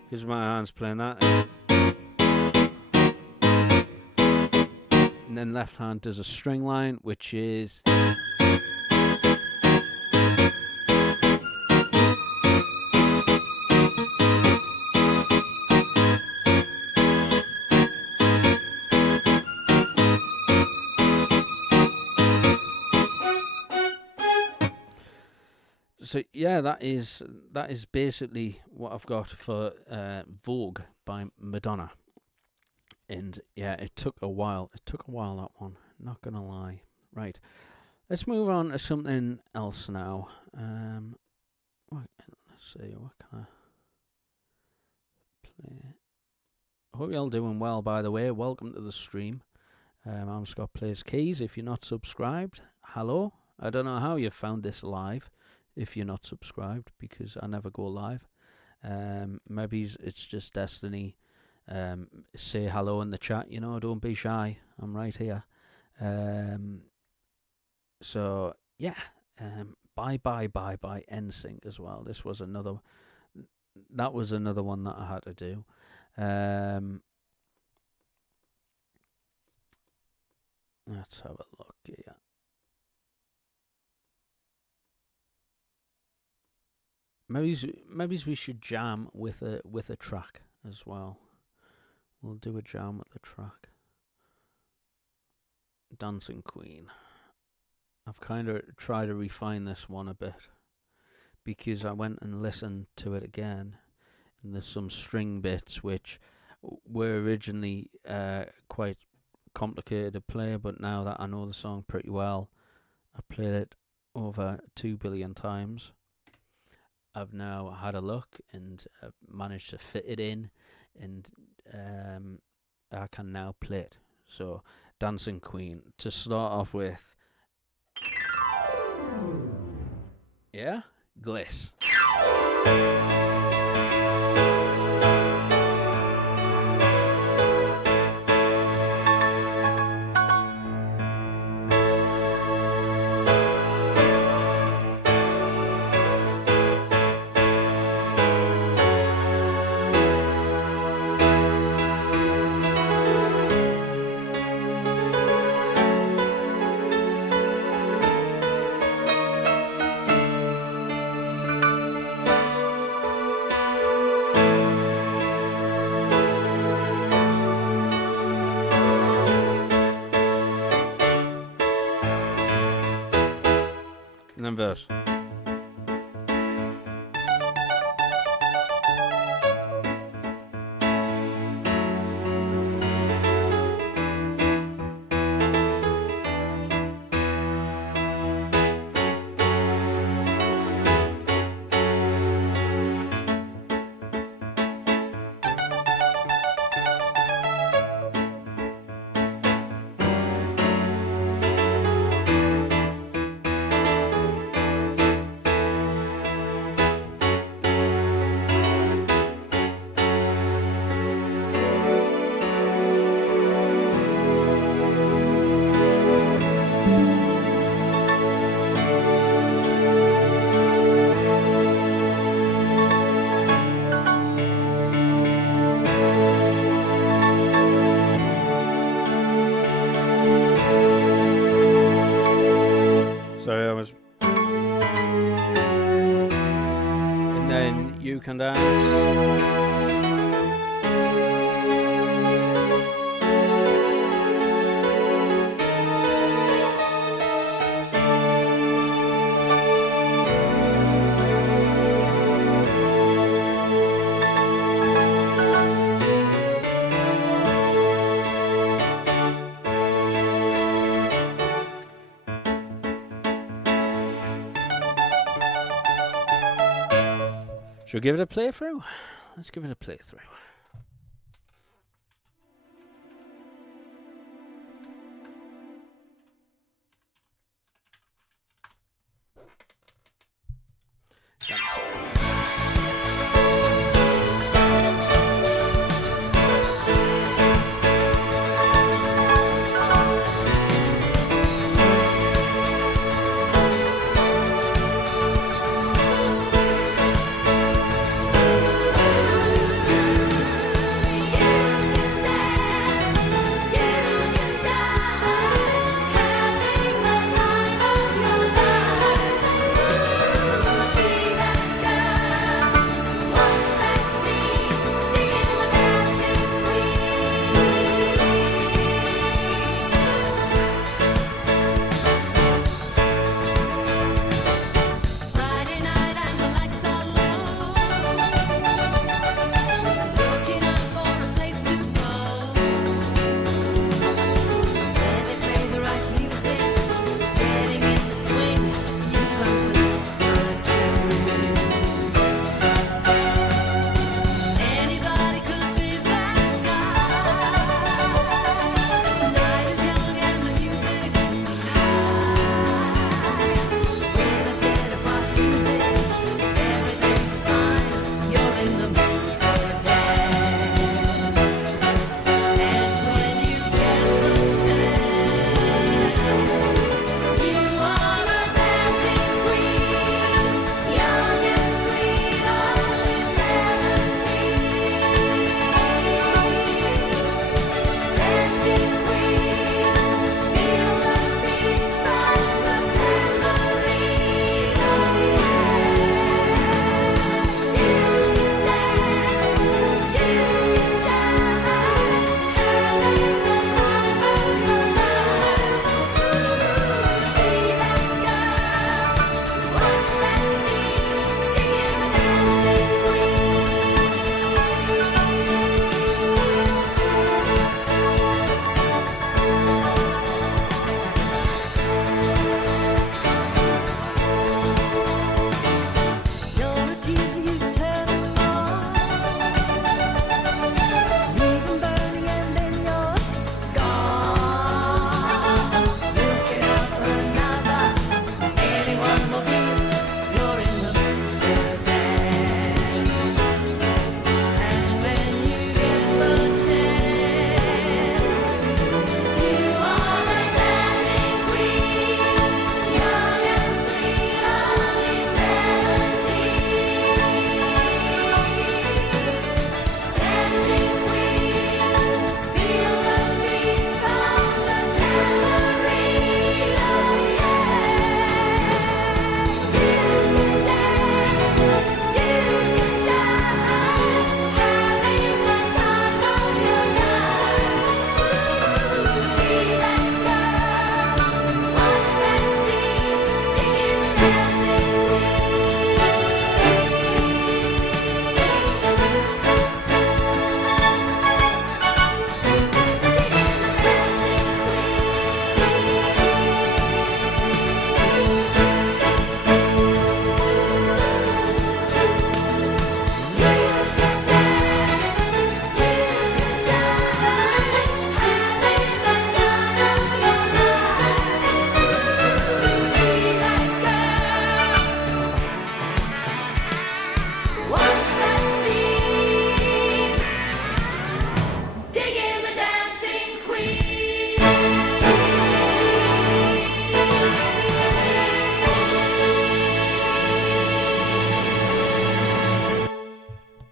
because my hand's playing that, and then left hand does a string line, which is so yeah, that is basically what I've got for Vogue by Madonna. And yeah, it took a while. That one. Not gonna lie. Right, let's move on to something else now. Let's see. What can I play? I hope you're all doing well. By the way, welcome to the stream. I'm Scott Plays Keys. If you're not subscribed, hello. I don't know how you found this live. If you're not subscribed, because I never go live. Maybe it's just destiny. Say hello in the chat, don't be shy, I'm right here. So yeah, bye NSYNC as well. That was another one that I had to do. Let's have a look here. Maybe we should jam with a track as well. We'll do a jam with the track. Dancing Queen. I've kind of tried to refine this one a bit because I went and listened to it again, and there's some string bits which were originally quite complicated to play, but now that I know the song pretty well, I played it over 2 billion times. I've now had a look and I've managed to fit it in, and I can now play it. So, Dancing Queen, to start off with. Yeah? Gliss. And then verse. You Can Dance. Should we give it a playthrough? Let's give it a playthrough.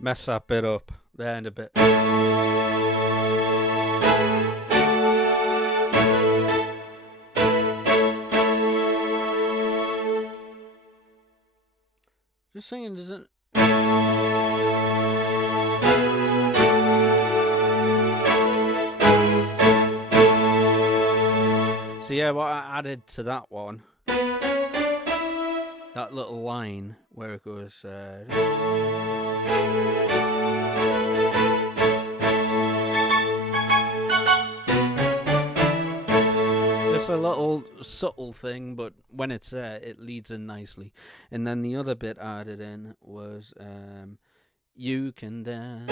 Mess that bit up. The end a bit. Just singing doesn't. So yeah, what I added to that one, that little line where it goes, just a little subtle thing, but when it's there, it leads in nicely. And then the other bit I added in was, you can dance.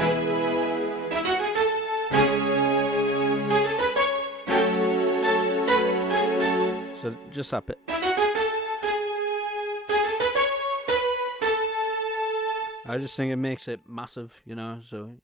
So just that bit. I just think it makes it massive, you know, so.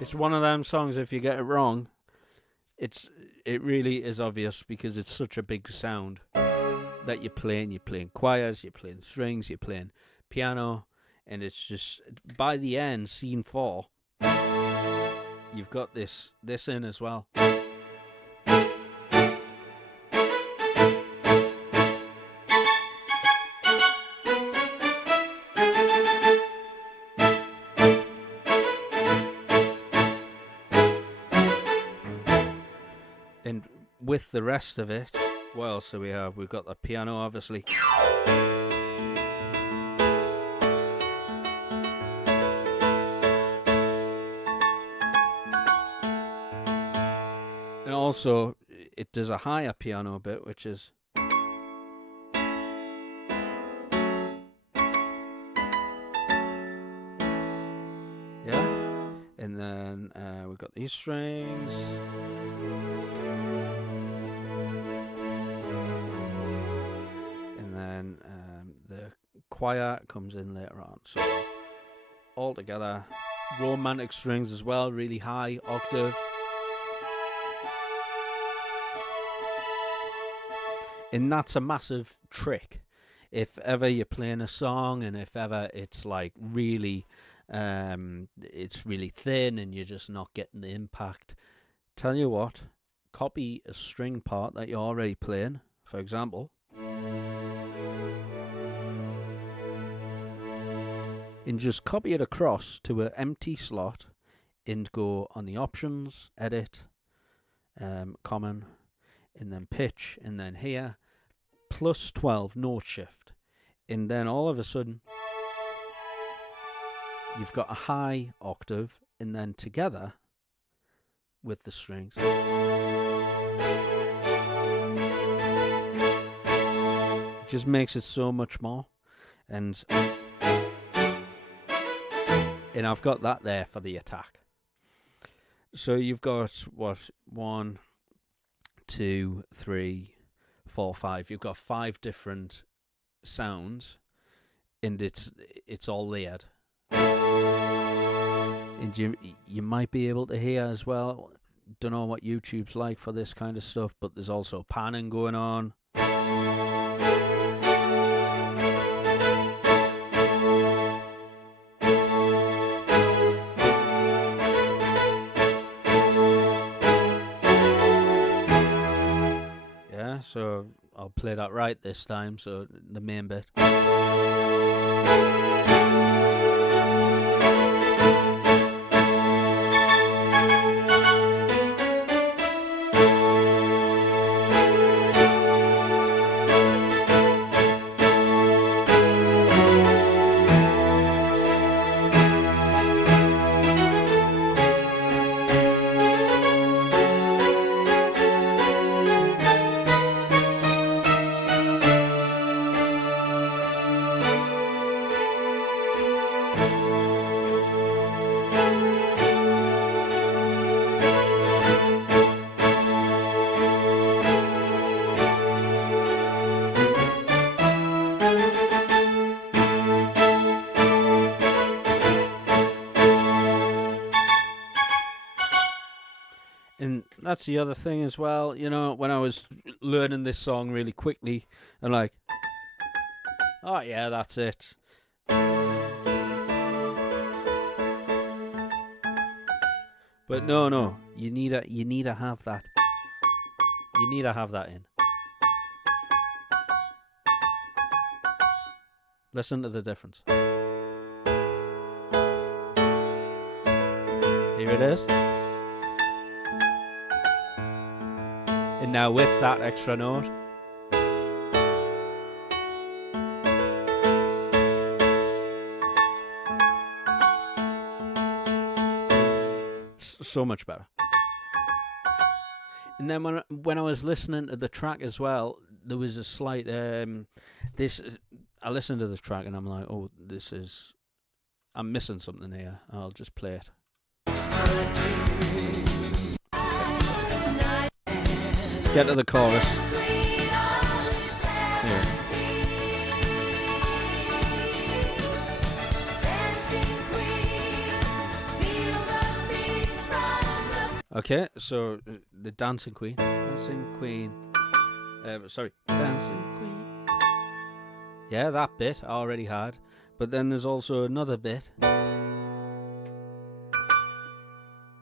It's one of them songs, if you get it wrong, it really is obvious because it's such a big sound that you're playing choirs, you're playing strings, you're playing piano, and it's just, by the end, scene 4, you've got this in as well. And with the rest of it, what else do we have? We've got the piano, obviously. And also, it does a higher piano bit, which is... yeah. And then we've got these strings. The choir comes in later on. So all together, romantic strings as well, really high octave. And that's a massive trick. If ever you're playing a song and if ever it's like really, it's really thin and you're just not getting the impact, tell you what, copy a string part that you're already playing, for example. And just copy it across to an empty slot and go on the options, edit, common, and then pitch, and then here, plus 12 note shift. And then all of a sudden, you've got a high octave, and then together with the strings. It just makes it so much more. And I've got that there for the attack. So you've got, what, 1, 2, 3, 4, 5. You've got 5 different sounds, and it's all layered. And you might be able to hear as well, don't know what YouTube's like for this kind of stuff, but there's also panning going on. So I'll play that right this time, so the main bit. And that's the other thing as well, you know, when I was learning this song really quickly, and like, oh yeah, that's it. But no, you need to have that. You need to have that in. Listen to the difference. Here it is. And now with that extra note. So much better. And then when I was listening to the track as well, there was a slight I listened to the track and I'm like, oh, I'm missing something here. I'll just play it. Get to the chorus. Here. Okay, so the Dancing Queen. Dancing Queen. Dancing Queen. Yeah, that bit I already had. But then there's also another bit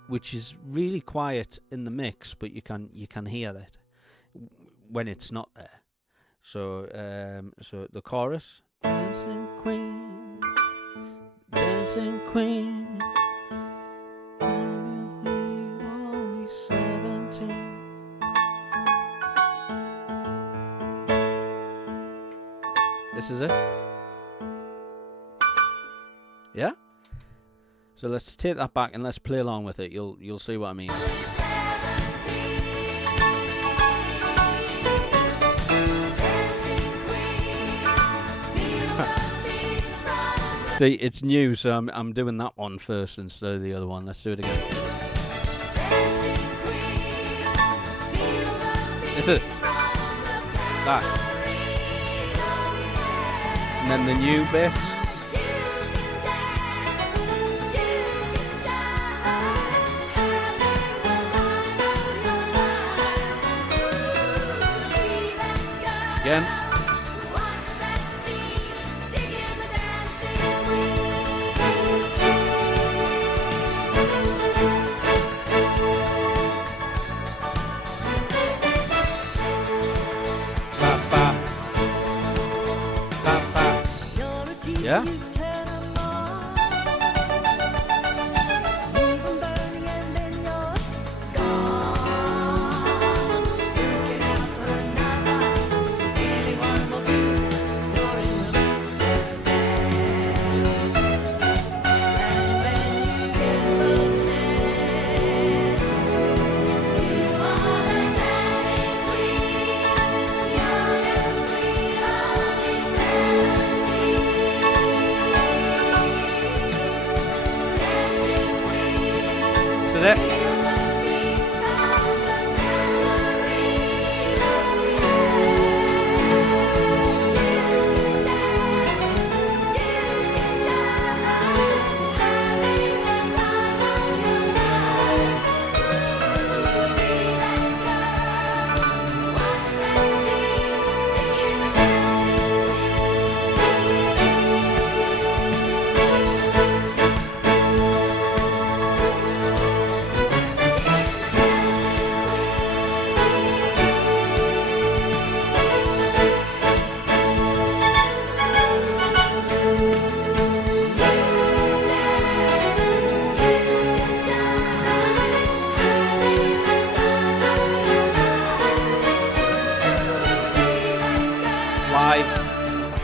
which is really quiet in the mix, but you can hear that when it's not there. So the chorus. Dancing Queen. Dancing Queen. Only 17. This is it. Yeah? So let's take that back and let's play along with it. You'll see what I mean. See, it's new, so I'm doing that one first instead of the other one. Let's do it again. This is that. And then the new bit. Again. Yeah.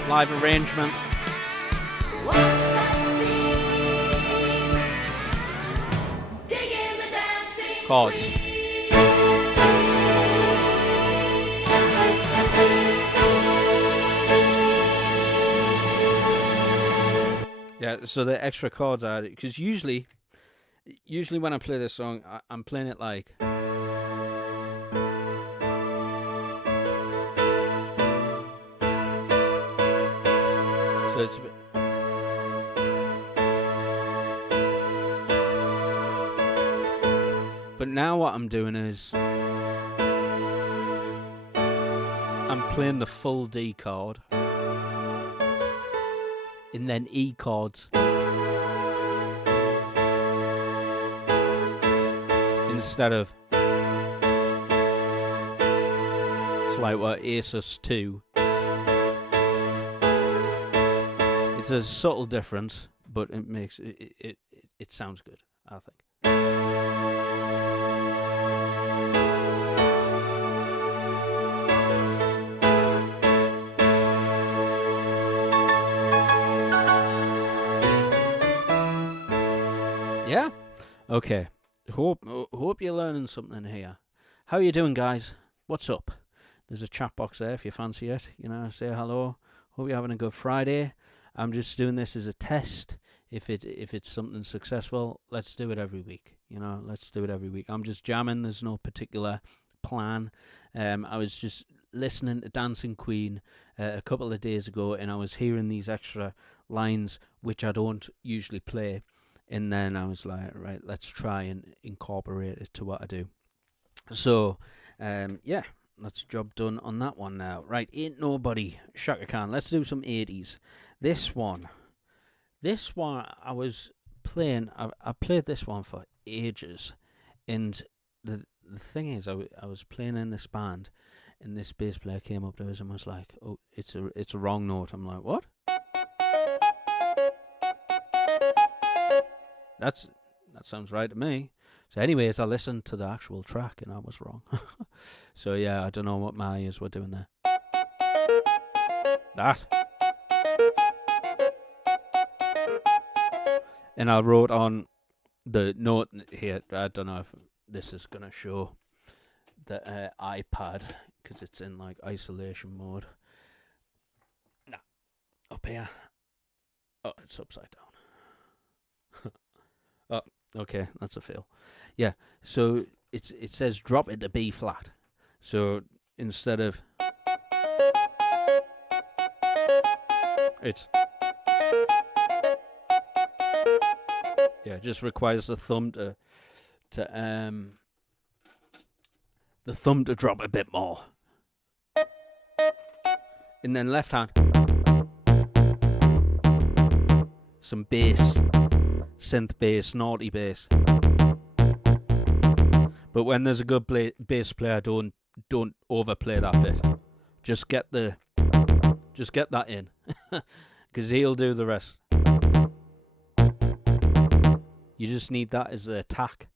Live arrangement. Chords. Yeah, so the extra chords are, because usually when I play this song, I'm playing it like. So it's a bit. But now what I'm doing is I'm playing the full D chord and then E chords instead of, it's like what Asus 2. It's a subtle difference, but it makes it sounds good, I think. Yeah? Okay. Hope you're learning something here. How are you doing, guys? What's up? There's a chat box there if you fancy it. You know, say hello. Hope you're having a good Friday. I'm just doing this as a test. If it's something successful, let's do it every week. You know, let's do it every week. I'm just jamming. There's no particular plan. I was just listening to Dancing Queen a couple of days ago, and I was hearing these extra lines which I don't usually play. And then I was like, right, let's try and incorporate it to what I do. So, yeah, that's a job done on that one now. Right, Ain't Nobody, Chaka Khan. Let's do some 80s. This one I was playing, I played this one for ages. And the thing is, I was playing in this band, and this bass player came up to us and was like, oh, it's a wrong note. I'm like, what? That sounds right to me. So anyways, I listened to the actual track and I was wrong. So yeah, I don't know what my ears were doing there. That. And I wrote on the note here, I don't know if this is going to show the iPad because it's in like isolation mode. Nah, up here. Oh, it's upside down. Oh, okay, that's a fail. Yeah, so it says drop it to B flat. So instead of it's it just requires the thumb to drop a bit more. And then left hand, some bass. Synth bass, naughty bass. But when there's a good bass player, don't overplay that bit. Just get that in, because he'll do the rest. You just need that as the attack.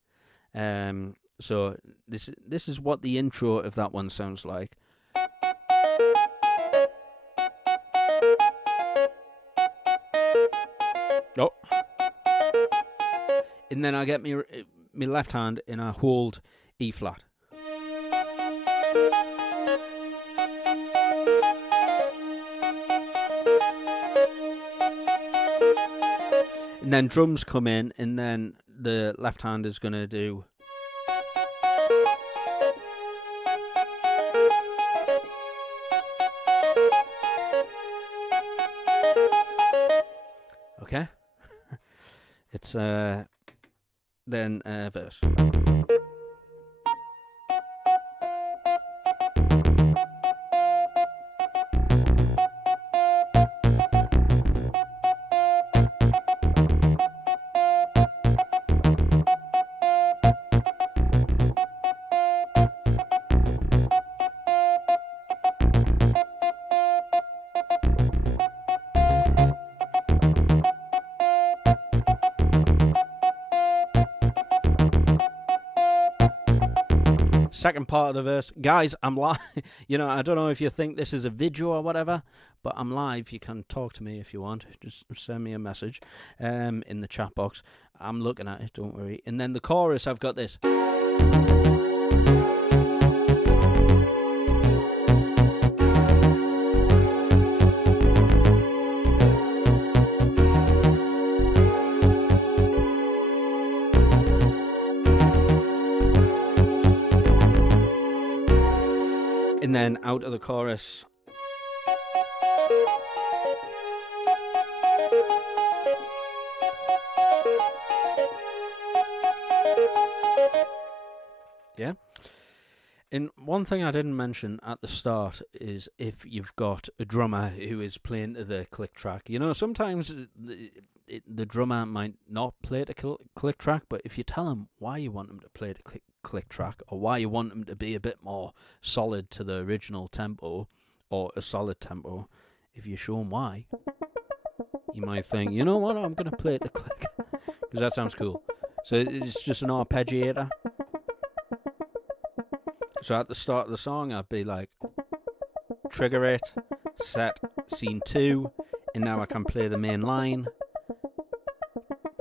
So this is what the intro of that one sounds like. Oh. And then I get my left hand and I hold E flat. And then drums come in, and then the left hand is going to do. Okay? It's then verse. Second part of the verse. Guys, I'm live. You know, I don't know if you think this is a video or whatever, but I'm live. You can talk to me if you want. Just send me a message in the chat box. I'm looking at it, don't worry. And then the chorus, I've got this. And then out of the chorus. Yeah. And one thing I didn't mention at the start is if you've got a drummer who is playing to the click track. You know, sometimes the drummer might not play to click track, but if you tell him why you want him to play to click track, or why you want him to be a bit more solid to the original tempo, or a solid tempo, if you show him why, you might think, you know what, I'm going to play it to click, because that sounds cool. So it's just an arpeggiator. So at the start of the song, I'd be like, trigger it, set, scene 2, and now I can play the main line.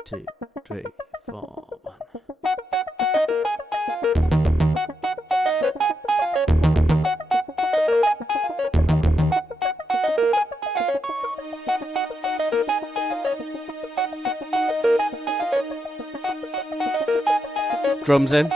2, 3, 4, 1. Drums in.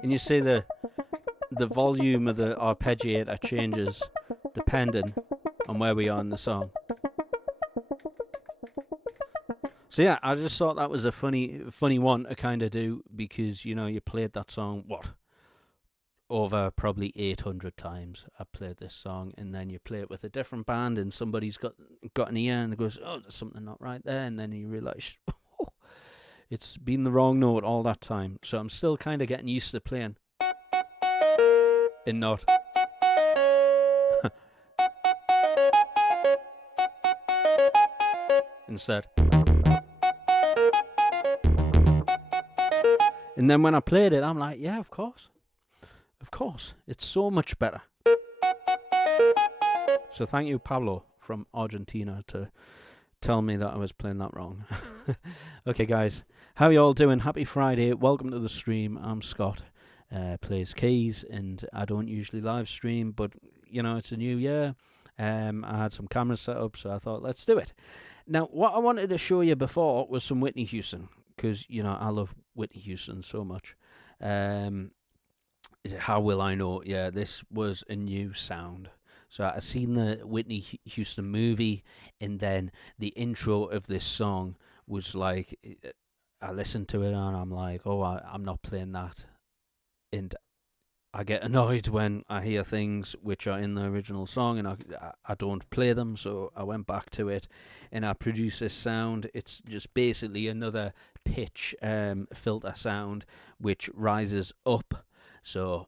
And you see the volume of the arpeggiator changes depending on where we are in the song. So yeah, I just thought that was a funny one to kind of do, because, you know, you played that song, over probably 800 times. I played this song, and then you play it with a different band, and somebody's got an ear and goes, oh, there's something not right there, and then you realise, it's been the wrong note all that time. So I'm still kind of getting used to playing in not. Instead. And then when I played it, I'm like, yeah, of course. Of course. It's so much better. So thank you, Pablo, from Argentina, to tell me that I was playing that wrong. Okay, guys. How you all doing? Happy Friday. Welcome to the stream. I'm Scott, plays keys, and I don't usually live stream, but, you know, it's a new year. I had some cameras set up, so I thought, let's do it. Now, what I wanted to show you before was some Whitney Houston, because, you know, I love Whitney Houston so much. Is it How Will I Know? Yeah, this was a new sound. So I seen the Whitney Houston movie, and then the intro of this song was like, I listened to it and I'm like, oh, I'm not playing that. And I get annoyed when I hear things which are in the original song and I don't play them. So I went back to it and I produced this sound. It's just basically another pitch filter sound which rises up. So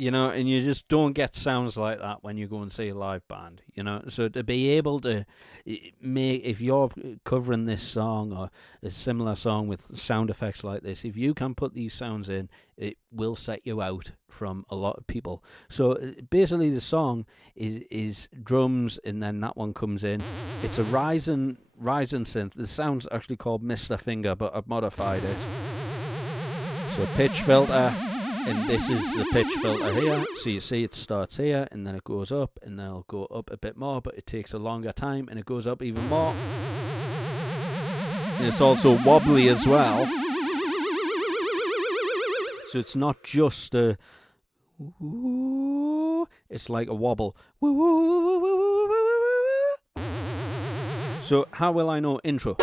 you know, and you just don't get sounds like that when you go and see a live band, you know. So to be able to make, if you're covering this song or a similar song with sound effects like this, if you can put these sounds in, it will set you out from a lot of people. So basically the song is drums, and then that one comes in. It's a rising synth. The sound's actually called Mr. Finger, but I've modified it. So pitch filter. And this is the pitch filter here. So you see it starts here, and then it goes up, and then it'll go up a bit more, but it takes a longer time, and it goes up even more. And it's also wobbly as well. So it's not just a... It's like a wobble. So How Will I Know intro.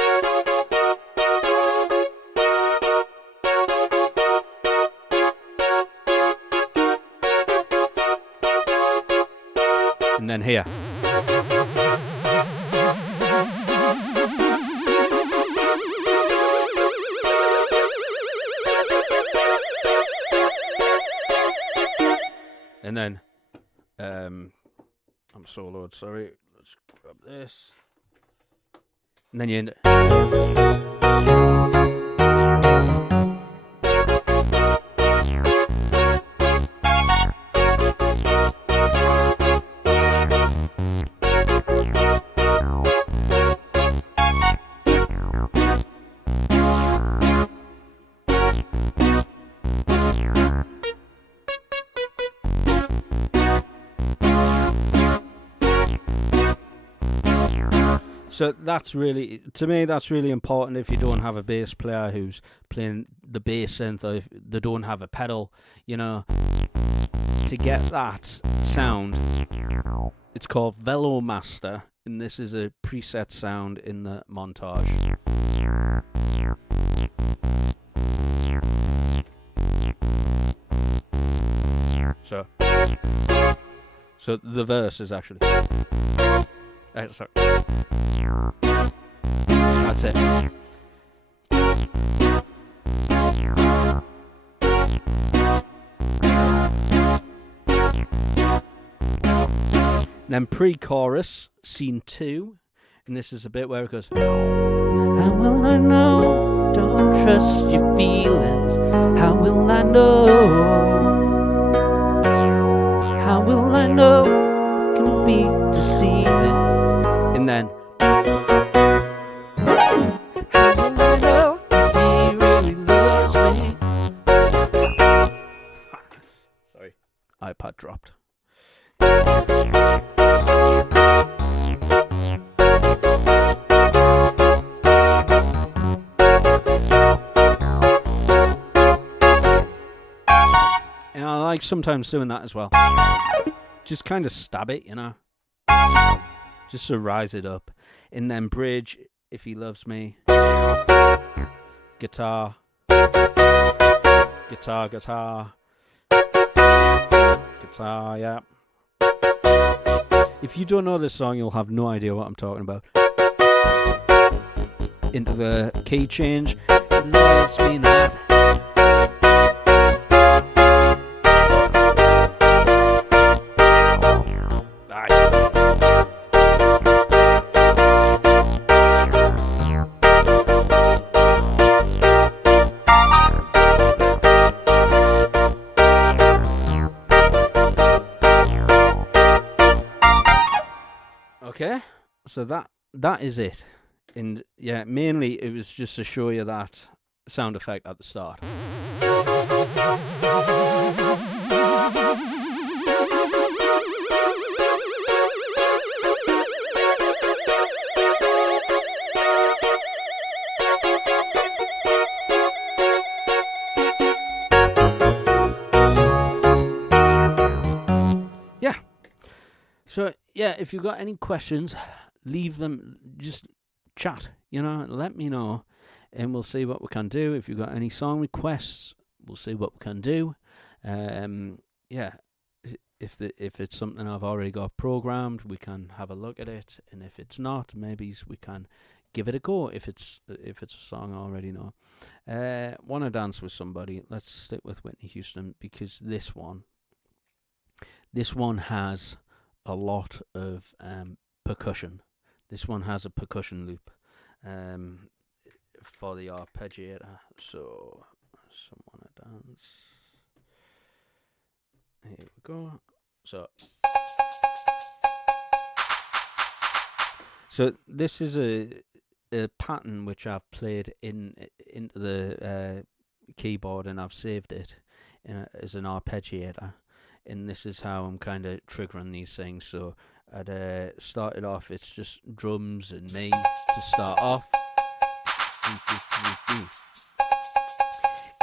And then here. And then, I'm soloed, sorry. Let's grab this. And then you end it. So that's really, to me, that's really important if you don't have a bass player who's playing the bass synth, or if they don't have a pedal, you know, to get that sound. It's called Velomaster, and this is a preset sound in the Montage. So the verse is actually. Sorry. That's it. Then pre-chorus, scene 2, and this is a bit where it goes. How will I know? Don't trust your feelings. How will I know? How will I know? It can be deceiving. And then. How will I know if he really loves me? Sorry, iPad dropped. And I like sometimes doing that as well. Just kind of stab it, you know. Just to rise it up. And then bridge, if he loves me. Guitar. Guitar. Guitar, yeah. If you don't know this song, you'll have no idea what I'm talking about. Into the key change. It loves me not. Okay, so that is it. And yeah, mainly it was just to show you that sound effect at the start. Yeah. So yeah, if you've got any questions, leave them, just chat, you know, let me know, and we'll see what we can do. If you've got any song requests, we'll see what we can do. Yeah, if it's something I've already got programmed, we can have a look at it, and if it's not, maybe we can give it a go. If it's a song I already know. Want to dance with somebody? Let's stick with Whitney Houston, because this one has a lot of percussion. This one has a percussion loop for the arpeggiator. So, someone to dance. Here we go. So this is a pattern which I've played into the keyboard, and I've saved it as an arpeggiator. And this is how I'm kind of triggering these things. So I'd started off, it's just drums and me to start off.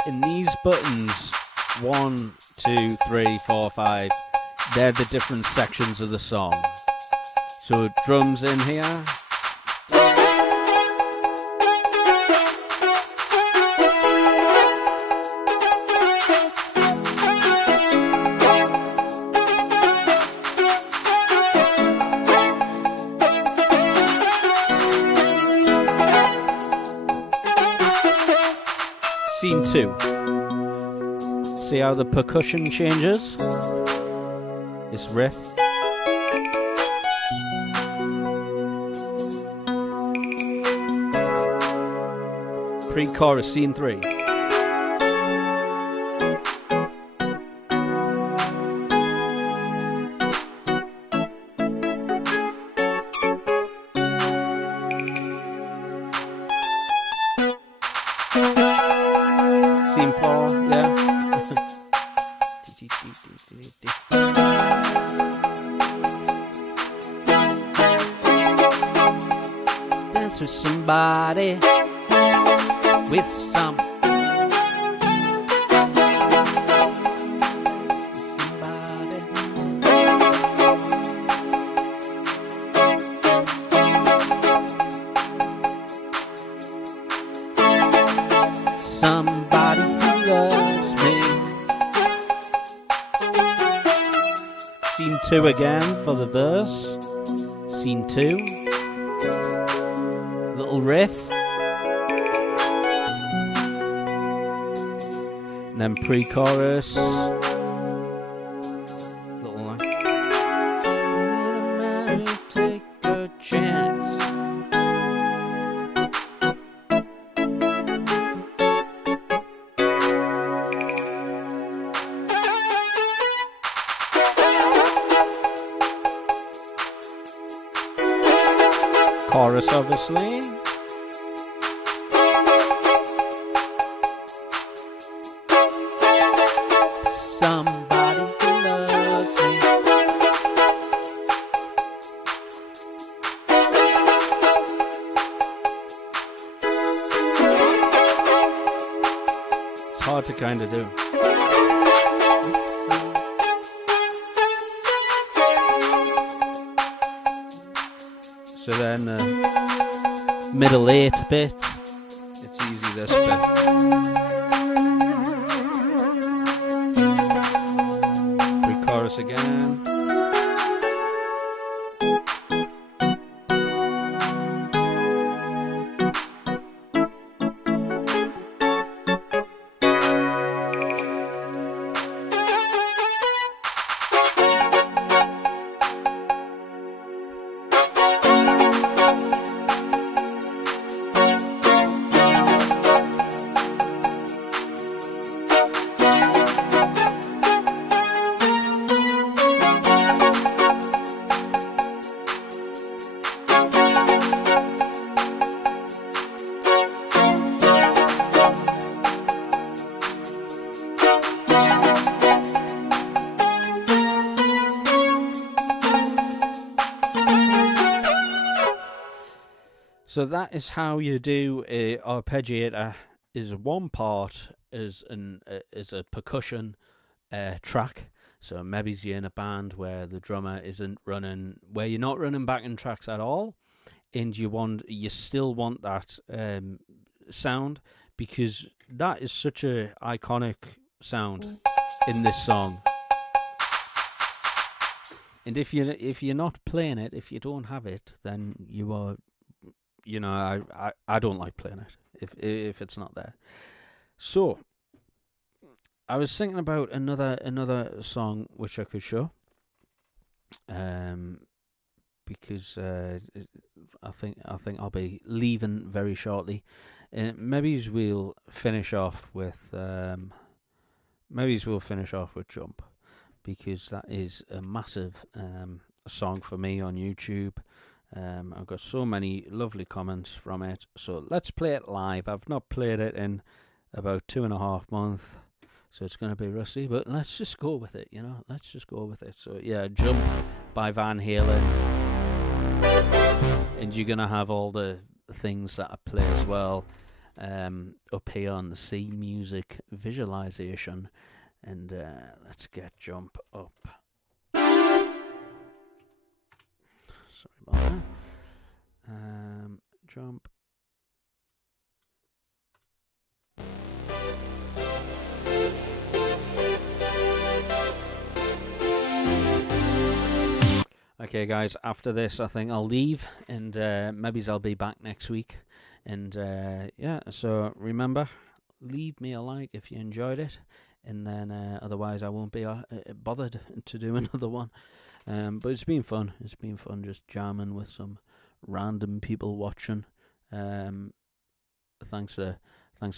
And these buttons, 1, 2, 3, 4, 5, they're the different sections of the song. So drums in here. Scene 2. See how the percussion changes? This riff. Pre-chorus, scene 3. Scene 4, yeah. somebody with some. Somebody who loves me. Scene 2 again for the verse. Scene 2. Little riff. And then pre-chorus. Little line. Take a chance. Chorus, obviously. Somebody who loves me. It's hard to kind of do. So then middle 8 bit, it's easy this bit. Pre-chorus again. So that is how you do a arpeggiator. Is one part is a percussion track. So maybe you're in a band where the drummer isn't running, where you're not running backing tracks at all, and you still want that sound, because that is such a iconic sound in this song. And if you're not playing it, if you don't have it, then you are. You know, I don't like playing it if it's not there. So I was thinking about another song which I could show, because I think I'll be leaving very shortly. Maybe we'll finish off with Jump, because that is a massive song for me on YouTube. I've got so many lovely comments from it, so let's play it live. I've not played it in about 2.5 months, so it's going to be rusty, but let's just go with it, let's just go with it. So yeah, Jump by Van Halen, and you're going to have all the things that I play as well up here on the C Music visualization, and let's get Jump up. Sorry about that. Jump. Okay, guys, after this, I think I'll leave, and maybe I'll be back next week. And yeah, so remember, leave me a like if you enjoyed it, and then otherwise I won't be bothered to do another one. But it's been fun. It's been fun just jamming with some random people watching. Thanks to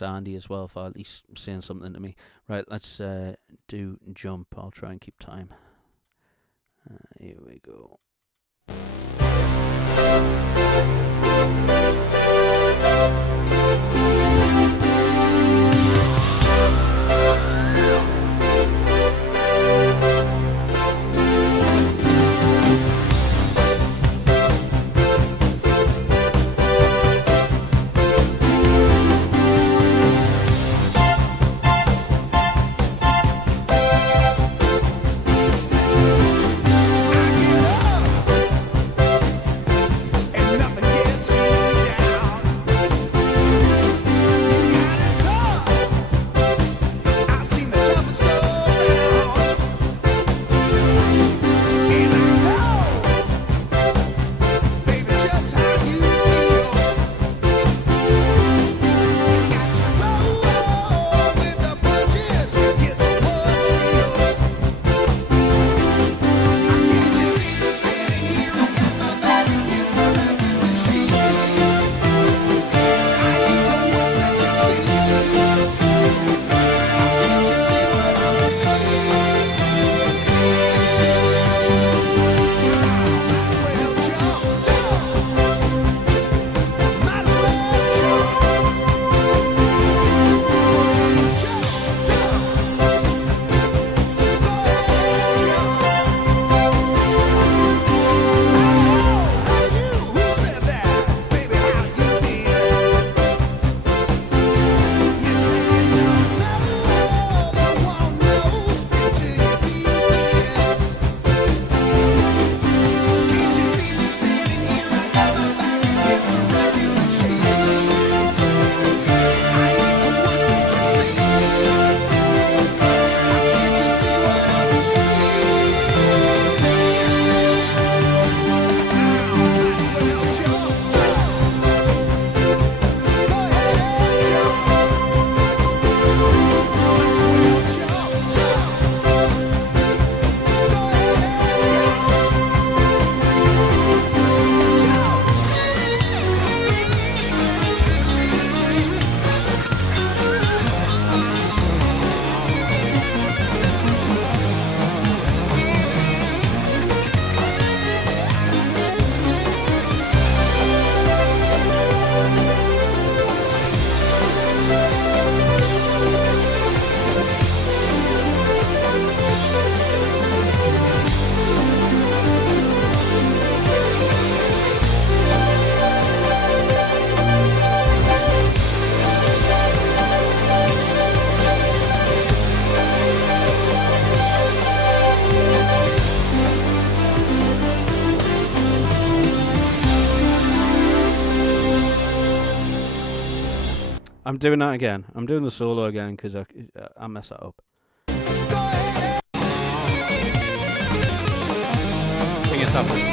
Andy as well for at least saying something to me. Right, let's do Jump. I'll try and keep time. Here we go. I'm doing that again. I'm doing the solo again because I mess that up. I think it's happening.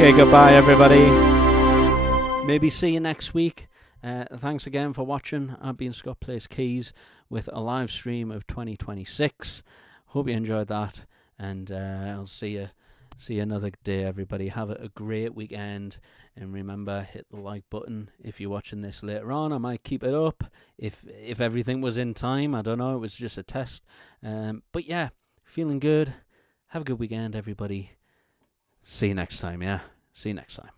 Okay, goodbye everybody. Maybe see you next week. Thanks again for watching. I've been Scott Plays Keys with a live stream of 2026. Hope you enjoyed that, and I'll see you another day, everybody. Have a great weekend, and remember, hit the like button if you're watching this later on. I might keep it up if everything was in time. I don't know, it was just a test. But yeah, feeling good. Have a good weekend, everybody. See you next time, yeah? See you next time.